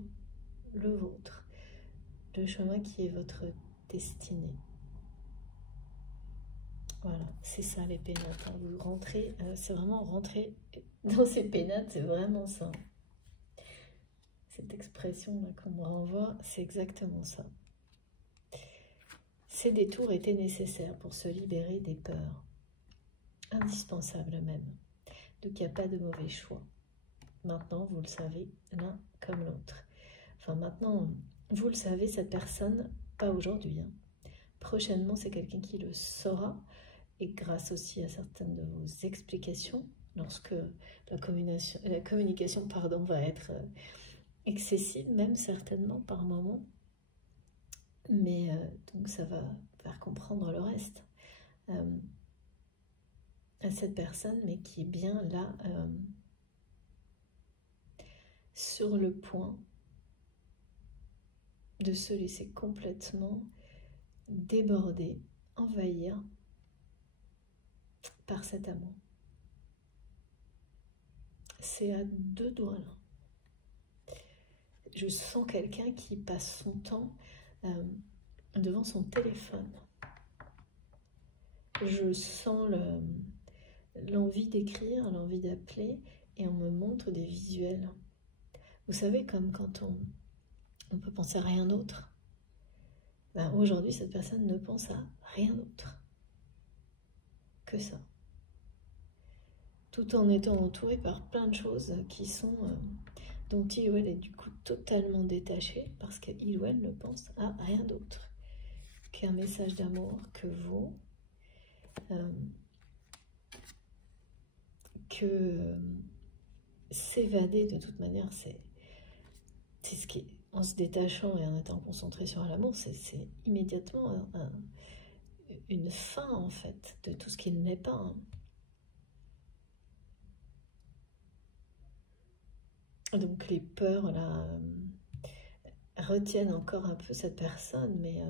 le vôtre, le chemin qui est votre destinée. Voilà, c'est ça les pénates. Hein. Vous rentrez, c'est vraiment rentrer dans ces pénates, c'est vraiment ça. Cette expression-là qu'on me renvoie, c'est exactement ça. Ces détours étaient nécessaires pour se libérer des peurs, indispensables même. Donc il n'y a pas de mauvais choix. Maintenant, vous le savez, l'un comme l'autre. Enfin maintenant, vous le savez, cette personne, pas aujourd'hui. Hein. Prochainement, c'est quelqu'un qui le saura. Et grâce aussi à certaines de vos explications, lorsque la communication va être excessive, même certainement par moment. Mais donc ça va faire comprendre le reste à cette personne, mais qui est bien là sur le point de se laisser complètement déborder, envahir par cet amour. C'est à deux doigts là. Je sens quelqu'un qui passe son temps devant son téléphone. Je sens l'envie d'écrire, l'envie d'appeler, et on me montre des visuels. Vous savez, comme quand on peut penser à rien d'autre. Ben, aujourd'hui, cette personne ne pense à rien d'autre que ça. Tout en étant entourée par plein de choses qui sont, dont il ou elle est du coup totalement détaché, parce qu'il ou elle ne pense à rien d'autre qu'un message d'amour, que vous, que s'évader de toute manière, c'est ce qui est, en se détachant et en étant concentré sur l'amour, c'est immédiatement une fin en fait de tout ce qui ne l'est pas. Hein. Donc les peurs là retiennent encore un peu cette personne, mais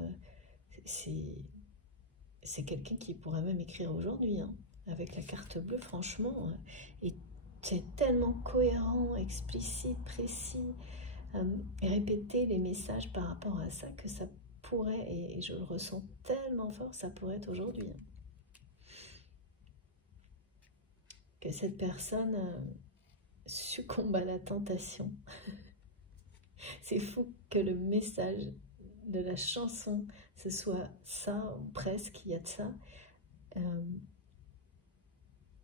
c'est quelqu'un qui pourrait même écrire aujourd'hui, hein, avec la carte bleue, franchement, et c'est tellement cohérent, explicite, précis, et répéter les messages par rapport à ça que ça pourrait, et je le ressens tellement fort, ça pourrait être aujourd'hui. Hein. Que cette personne succombe à la tentation. C'est fou que le message de la chanson, ce soit ça, ou presque, il y a de ça.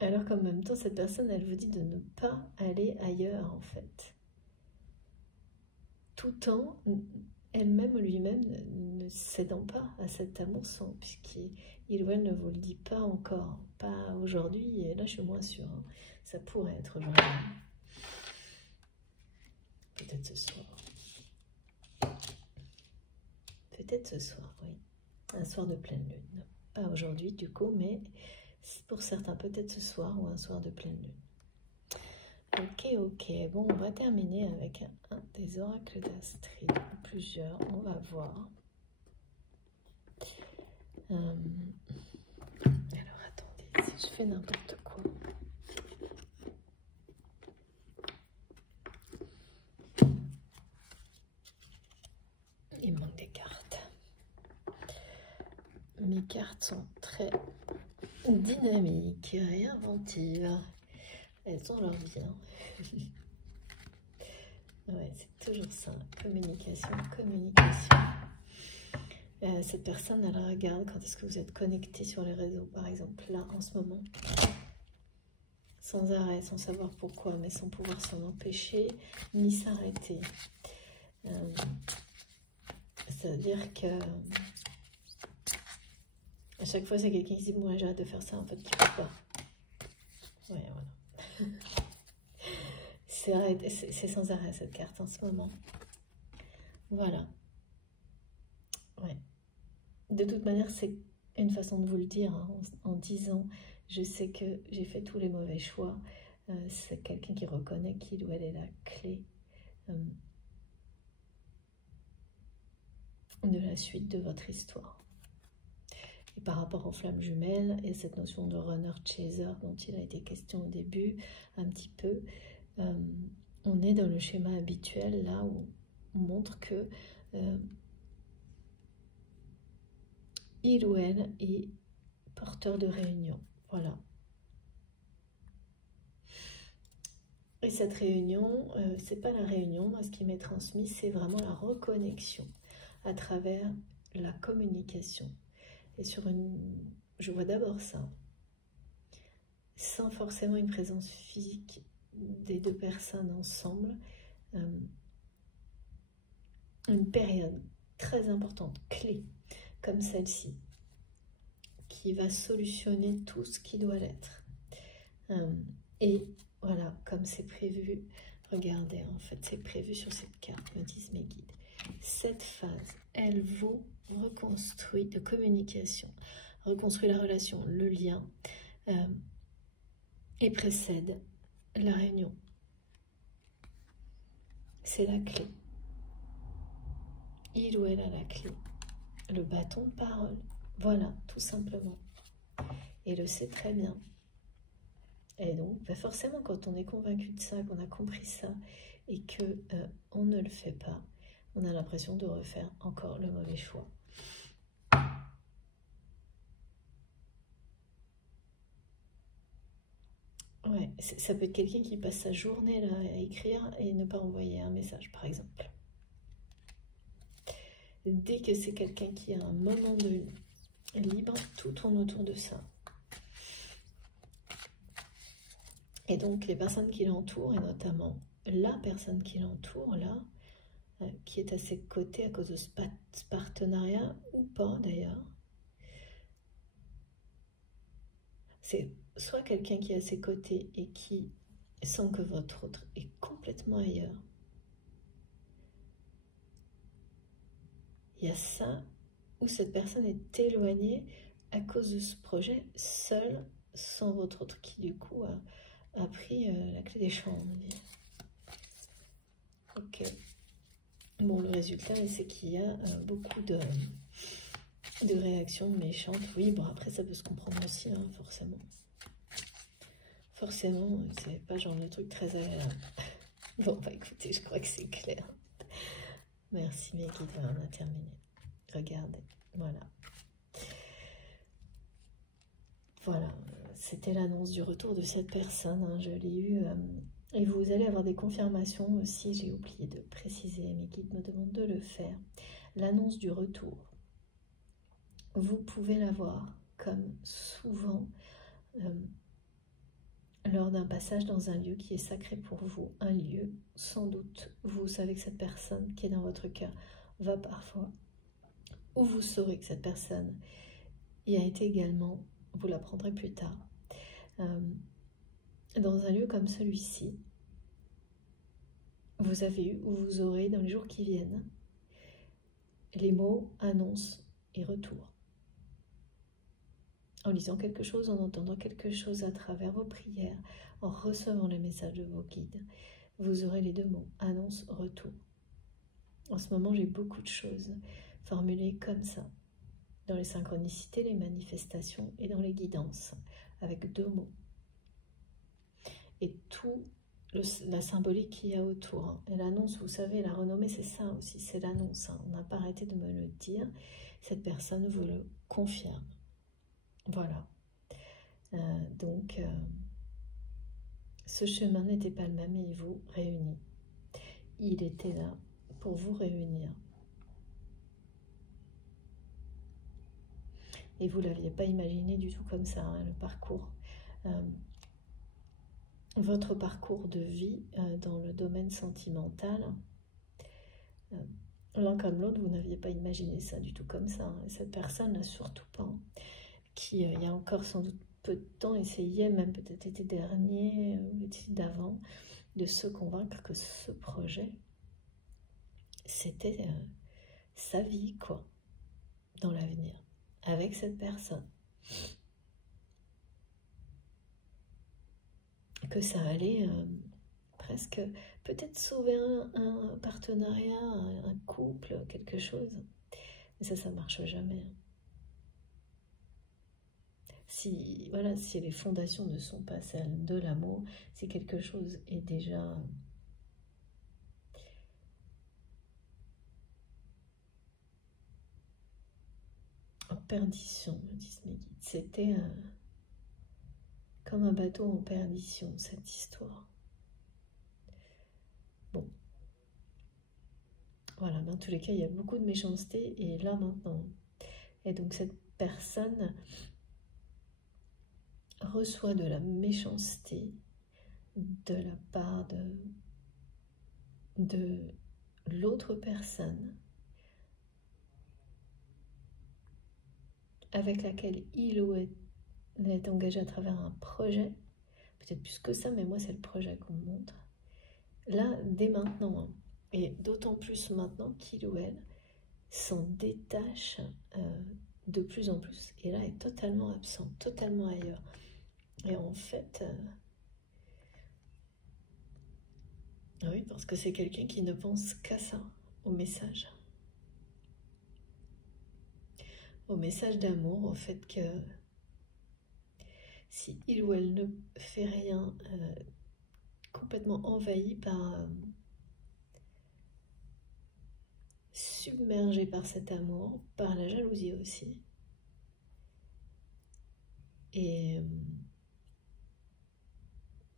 Alors qu'en même temps, cette personne, elle vous dit de ne pas aller ailleurs, en fait. Tout en elle-même ou lui-même ne cédant pas à cet amour sans, puisqu'il ou elle ne vous le dit pas encore, pas aujourd'hui, et là je suis moins sûre, hein. Ça pourrait être aujourd'hui, peut-être ce soir, oui, un soir de pleine lune, pas aujourd'hui du coup, mais pour certains peut-être ce soir ou un soir de pleine lune. Ok, bon, on va terminer avec un des oracles d'Astrid, plusieurs, on va voir. Alors attendez, si je fais n'importe quoi. Il me manque des cartes. Mes cartes sont très dynamiques et inventives. Elles ont leur bien. Ouais, c'est toujours ça. Communication. Cette personne, elle regarde quand est-ce que vous êtes connecté sur les réseaux, par exemple, là, en ce moment. Sans arrêt, sans savoir pourquoi, mais sans pouvoir s'en empêcher, ni s'arrêter. C'est-à-dire que à chaque fois, c'est quelqu'un qui dit « Moi, j'arrête de faire ça, en fait, qui ne peut pas. » Ouais, voilà. C'est sans arrêt, cette carte, en ce moment. Voilà. Ouais. De toute manière, c'est une façon de vous le dire, hein, en disant « Je sais que j'ai fait tous les mauvais choix. » C'est quelqu'un qui reconnaît qu'il ou elle est la clé de la suite de votre histoire. Et par rapport aux flammes jumelles et cette notion de runner-chaser dont il a été question au début, un petit peu, on est dans le schéma habituel, là où on montre que il ou elle est porteur de réunion. Voilà. Et cette réunion, c'est pas la réunion, moi ce qui m'est transmis, c'est vraiment la reconnexion à travers la communication. Et je vois d'abord ça, sans forcément une présence physique des deux personnes ensemble, une période très importante, clé, comme celle-ci, qui va solutionner tout ce qui doit l'être. Et voilà, comme c'est prévu, regardez, en fait, c'est prévu sur cette carte, me disent mes guides. Cette phase, elle vous reconstruit de communication, reconstruit la relation, le lien, et précède la réunion. C'est la clé. Il ou elle a la clé. Le bâton de parole. Voilà, tout simplement. Et le sait très bien. Et donc, forcément, quand on est convaincu de ça, qu'on a compris ça, et que on ne le fait pas, on a l'impression de refaire encore le mauvais choix. Ouais, ça peut être quelqu'un qui passe sa journée là à écrire et ne pas envoyer un message, par exemple. Dès que c'est quelqu'un qui a un moment de libre, tout tourne autour de ça. Et donc, les personnes qui l'entourent, et notamment la personne qui l'entoure, là, qui est à ses côtés à cause de ce partenariat, ou pas d'ailleurs, c'est soit quelqu'un qui est à ses côtés et qui sent que votre autre est complètement ailleurs. Il y a ça, où cette personne est éloignée à cause de ce projet, seule, sans votre autre qui du coup a pris la clé des champs, on va dire. Ok. Bon, le résultat, c'est qu'il y a beaucoup de réactions méchantes. Oui, bon, après, ça peut se comprendre aussi, hein, forcément. Forcément, c'est pas genre le truc très agréable. Bon, bah écoutez, je crois que c'est clair. Merci, mes guides, on a terminé. Regardez, voilà. Voilà, c'était l'annonce du retour de cette personne, hein, je l'ai eu. Et vous allez avoir des confirmations aussi, j'ai oublié de préciser, mes guides me demandent de le faire. L'annonce du retour, vous pouvez l'avoir comme souvent lors d'un passage dans un lieu qui est sacré pour vous, un lieu, sans doute, vous savez que cette personne qui est dans votre cœur va parfois, ou vous saurez que cette personne y a été également, vous l'apprendrez plus tard. Dans un lieu comme celui-ci, vous avez eu ou vous aurez dans les jours qui viennent les mots annonce et retour. En lisant quelque chose, en entendant quelque chose à travers vos prières, en recevant les messages de vos guides, vous aurez les deux mots, annonce, retour. En ce moment, j'ai beaucoup de choses formulées comme ça, dans les synchronicités, les manifestations et dans les guidances, avec deux mots. Et tout la symbolique qu'il y a autour. Et l'annonce, vous savez, la renommée, c'est ça aussi, c'est l'annonce. On n'a pas arrêté de me le dire. Cette personne vous le confirme. Voilà. Donc, ce chemin n'était pas le même et il vous réunit. Il était là pour vous réunir. Et vous ne l'aviez pas imaginé du tout comme ça, hein, le parcours. Votre parcours de vie dans le domaine sentimental, l'un comme l'autre, vous n'aviez pas imaginé ça du tout comme ça. Hein. Et cette personne-là, surtout pas, hein, qui, il y a encore sans doute peu de temps, essayait, même peut-être l'été dernier, l'été d'avant, de se convaincre que ce projet, c'était sa vie, quoi, dans l'avenir, avec cette personne. Que ça allait presque peut-être sauver un partenariat, un couple, quelque chose. Mais ça marche jamais. Si, voilà, si les fondations ne sont pas celles de l'amour, si quelque chose est déjà en perdition, me disent mes guides. C'était comme un bateau en perdition, cette histoire. Bon. Voilà, dans tous les cas, il y a beaucoup de méchanceté, et là, maintenant. Et donc, cette personne reçoit de la méchanceté de la part de l'autre personne avec laquelle il ou elle est engagé à travers un projet, peut-être plus que ça, mais moi c'est le projet qu'on me montre, là, dès maintenant, hein, et d'autant plus maintenant qu'il ou elle s'en détache de plus en plus, et là est totalement absent, totalement ailleurs. Et en fait, oui, parce que c'est quelqu'un qui ne pense qu'à ça, au message. Au message d'amour, au fait que si il ou elle ne fait rien, complètement envahi par, submergé par cet amour, par la jalousie aussi. Et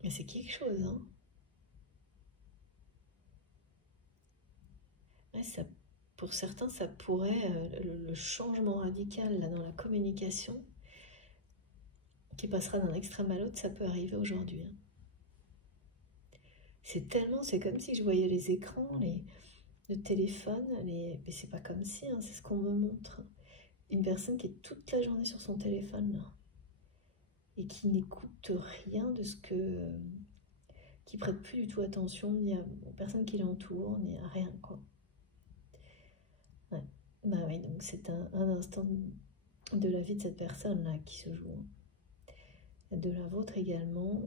c'est quelque chose, hein. Ouais, ça, pour certains, ça pourrait, le changement radical là, dans la communication, qui passera d'un extrême à l'autre, ça peut arriver aujourd'hui. Hein. C'est comme si je voyais les écrans, le téléphone, mais c'est pas comme si, hein, c'est ce qu'on me montre. Une personne qui est toute la journée sur son téléphone, là, et qui n'écoute rien de ce que... qui prête plus du tout attention, ni aux personnes qui l'entourent, ni à rien, quoi. Ouais. Bah oui, donc c'est un instant de la vie de cette personne-là qui se joue. Hein. De la vôtre également.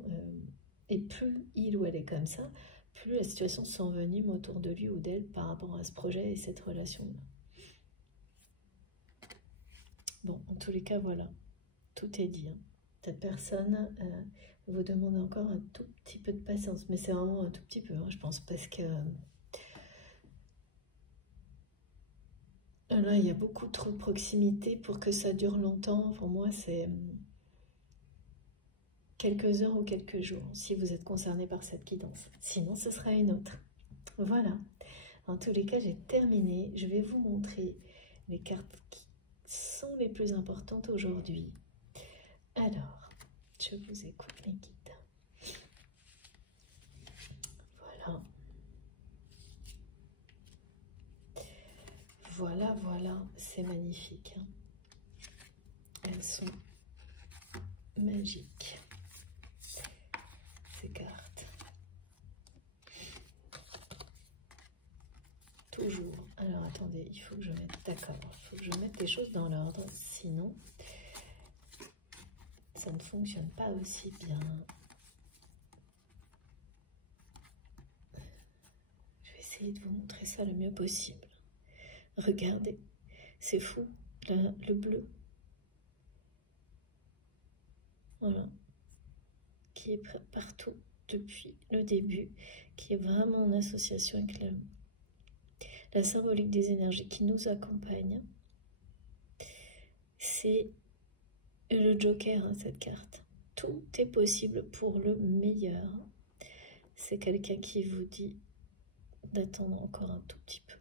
Et plus il ou elle est comme ça, plus la situation s'envenime autour de lui ou d'elle par rapport à ce projet et cette relation-là. Bon, en tous les cas, voilà. Tout est dit. Hein. Cette personne vous demande encore un tout petit peu de patience. Mais c'est vraiment un tout petit peu, hein, je pense, parce que... là, il y a beaucoup trop de proximité pour que ça dure longtemps. Pour moi, c'est quelques heures ou quelques jours, si vous êtes concerné par cette guidance. Sinon, ce sera une autre. Voilà. En tous les cas, j'ai terminé. Je vais vous montrer les cartes qui sont les plus importantes aujourd'hui. Alors, je vous écoute, mes guides. Voilà. voilà, voilà, c'est magnifique. Hein. Elles sont magiques, ces cartes. Toujours. Alors attendez, il faut que je mette, d'accord, il faut que je mette les choses dans l'ordre, sinon ça ne fonctionne pas aussi bien. Je vais essayer de vous montrer ça le mieux possible. Regardez, c'est fou, le bleu. Voilà, qui est partout depuis le début, qui est vraiment en association avec la symbolique des énergies qui nous accompagne. C'est le Joker, hein, cette carte. Tout est possible pour le meilleur. C'est quelqu'un qui vous dit d'attendre encore un tout petit peu.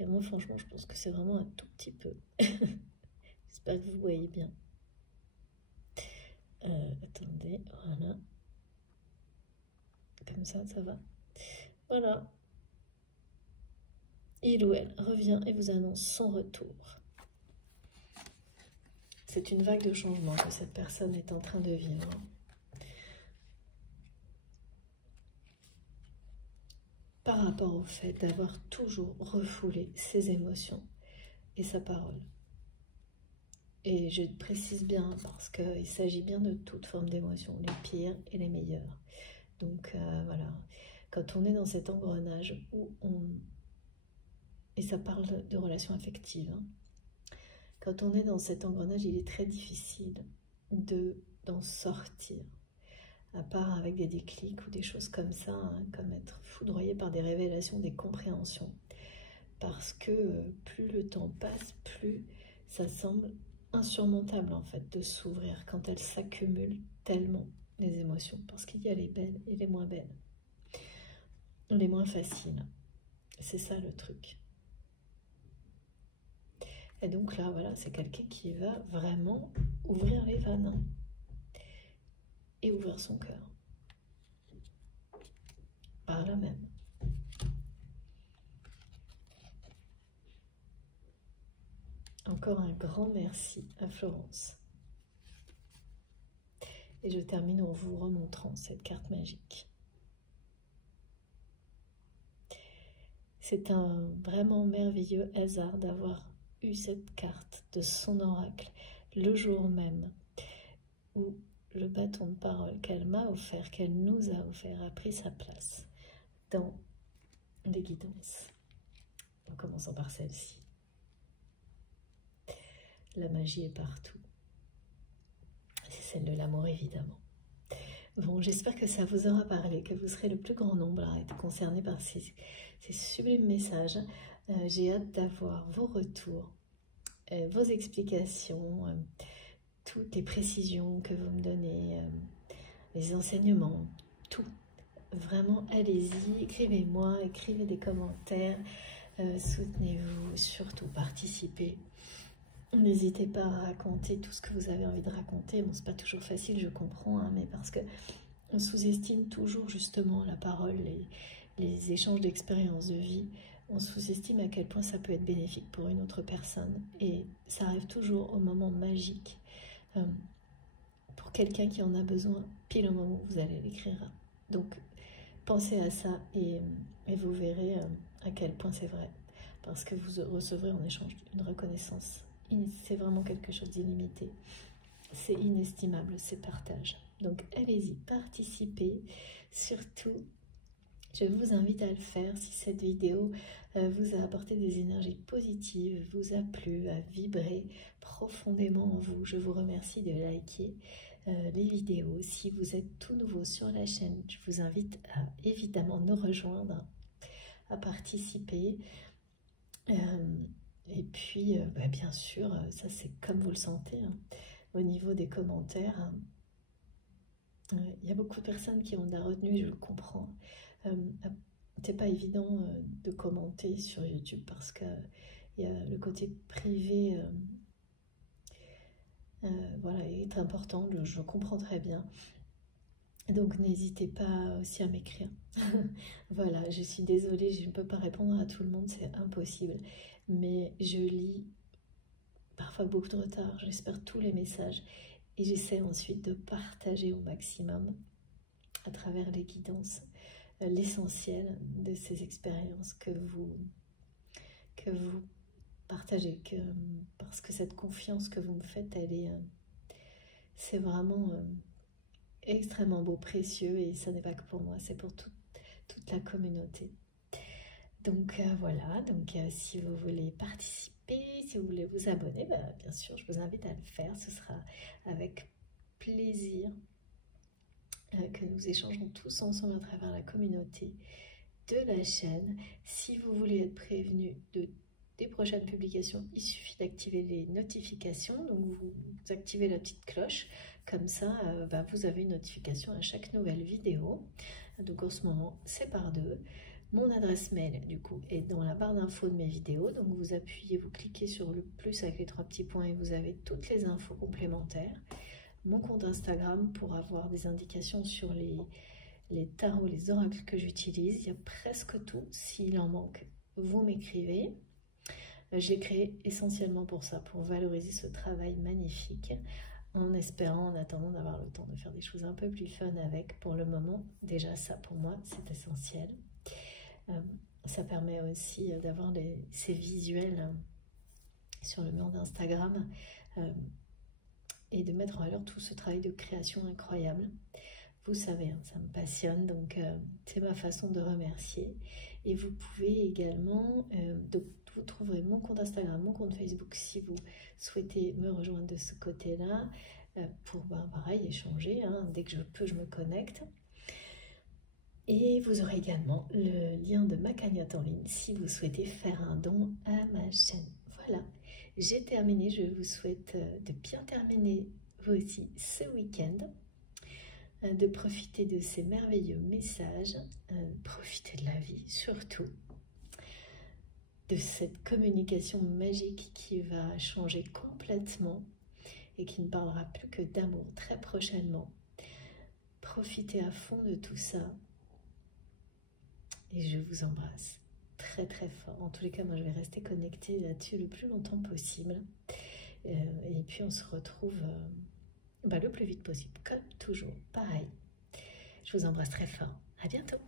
Et moi, franchement, je pense que c'est vraiment un tout petit peu. J'espère que vous voyez bien. Attendez, voilà. Comme ça va. Voilà. Il ou elle revient et vous annonce son retour. C'est une vague de changement que cette personne est en train de vivre. Par rapport au fait d'avoir toujours refoulé ses émotions et sa parole. Et je précise bien parce qu'il s'agit bien de toute forme d'émotions, les pires et les meilleures. Donc voilà, quand on est dans cet engrenage où on... Et ça parle de relations affectives. Hein. Quand on est dans cet engrenage, il est très difficile d'en sortir. À part avec des déclics ou des choses comme ça, hein, comme être foudroyé par des révélations, des compréhensions. Parce que plus le temps passe, plus ça semble insurmontable en fait de s'ouvrir quand elles s'accumulent tellement, les émotions. Parce qu'il y a les belles et les moins belles. Les moins faciles. C'est ça le truc. Et donc là, voilà, c'est quelqu'un qui va vraiment ouvrir les vannes et ouvrir son cœur. Par là même. Encore un grand merci à Florence. Et je termine en vous remontrant cette carte magique. C'est un vraiment merveilleux hasard d'avoir eu cette carte de son oracle le jour même où le bâton de parole qu'elle m'a offert, qu'elle nous a offert, a pris sa place dans les guidances. En commençant par celle-ci. La magie est partout. C'est celle de l'amour, évidemment. Bon, j'espère que ça vous aura parlé, que vous serez le plus grand nombre à être concerné par ces sublimes messages. J'ai hâte d'avoir vos retours, vos explications, toutes les précisions que vous me donnez, les enseignements, tout. Vraiment, allez-y, écrivez-moi, écrivez des commentaires, soutenez-vous, surtout participez. N'hésitez pas à raconter tout ce que vous avez envie de raconter. Bon, c'est pas toujours facile, je comprends, hein, mais parce que on sous-estime toujours justement la parole, les échanges d'expériences de vie. On sous-estime à quel point ça peut être bénéfique pour une autre personne. Et ça arrive toujours au moment magique. Pour quelqu'un qui en a besoin, pile au moment où vous allez l'écrire. Donc, pensez à ça et vous verrez à quel point c'est vrai. Parce que vous recevrez en échange une reconnaissance. C'est vraiment quelque chose d'illimité. C'est inestimable, ces partages. Donc, allez-y, participez. Surtout, je vous invite à le faire si cette vidéo vous a apporté des énergies positives, vous a plu, a vibré profondément en vous. Je vous remercie de liker les vidéos. Si vous êtes tout nouveau sur la chaîne, je vous invite à évidemment nous rejoindre, à participer. Et puis, bien sûr, ça c'est comme vous le sentez, hein, au niveau des commentaires. Il y a beaucoup de personnes qui ont de la retenue, je le comprends. C'est pas évident de commenter sur YouTube parce que il y a le côté privé voilà, est important, je comprends très bien. Donc n'hésitez pas aussi à m'écrire Voilà, je suis désolée, je ne peux pas répondre à tout le monde, c'est impossible. Mais je lis parfois beaucoup de retard, j'espère tous les messages et j'essaie ensuite de partager au maximum à travers les guidances l'essentiel de ces expériences que vous partagez, parce que cette confiance que vous me faites, c'est vraiment extrêmement beau, précieux, et ça n'est pas que pour moi, c'est pour toute la communauté. Donc voilà, donc si vous voulez participer, si vous voulez vous abonner, bah, bien sûr, je vous invite à le faire. Ce sera avec plaisir que nous échangerons tous ensemble à travers la communauté de la chaîne. Si vous voulez être prévenu des prochaines publications, il suffit d'activer les notifications. Donc vous activez la petite cloche, comme ça vous avez une notification à chaque nouvelle vidéo. Donc en ce moment c'est par 2. Mon adresse mail du coup est dans la barre d'infos de mes vidéos, donc vous appuyez, vous cliquez sur le plus avec les 3 petits points et vous avez toutes les infos complémentaires. Mon compte Instagram pour avoir des indications sur les tarots, les oracles que j'utilise. Il y a presque tout. S'il en manque, vous m'écrivez. Je l'ai créé essentiellement pour ça, pour valoriser ce travail magnifique, en espérant, en attendant d'avoir le temps de faire des choses un peu plus fun avec. Pour le moment, déjà ça pour moi, c'est essentiel. Ça permet aussi d'avoir ces visuels sur le mur d'Instagram et de mettre en valeur tout ce travail de création incroyable. Vous savez, hein, ça me passionne, donc c'est ma façon de remercier. Et vous pouvez également, donc vous trouverez mon compte Instagram, mon compte Facebook si vous souhaitez me rejoindre de ce côté-là, pour pareil échanger, hein, dès que je peux je me connecte. Et vous aurez également le lien de ma cagnotte en ligne si vous souhaitez faire un don à ma chaîne. Voilà, j'ai terminé. Je vous souhaite de bien terminer vous aussi ce week-end, de profiter de ces merveilleux messages, profiter de la vie surtout, de cette communication magique qui va changer complètement et qui ne parlera plus que d'amour très prochainement. Profitez à fond de tout ça. Et je vous embrasse très très fort. En tous les cas, moi je vais rester connectée là-dessus le plus longtemps possible. Et puis on se retrouve le plus vite possible, comme toujours. Pareil. Je vous embrasse très fort. À bientôt.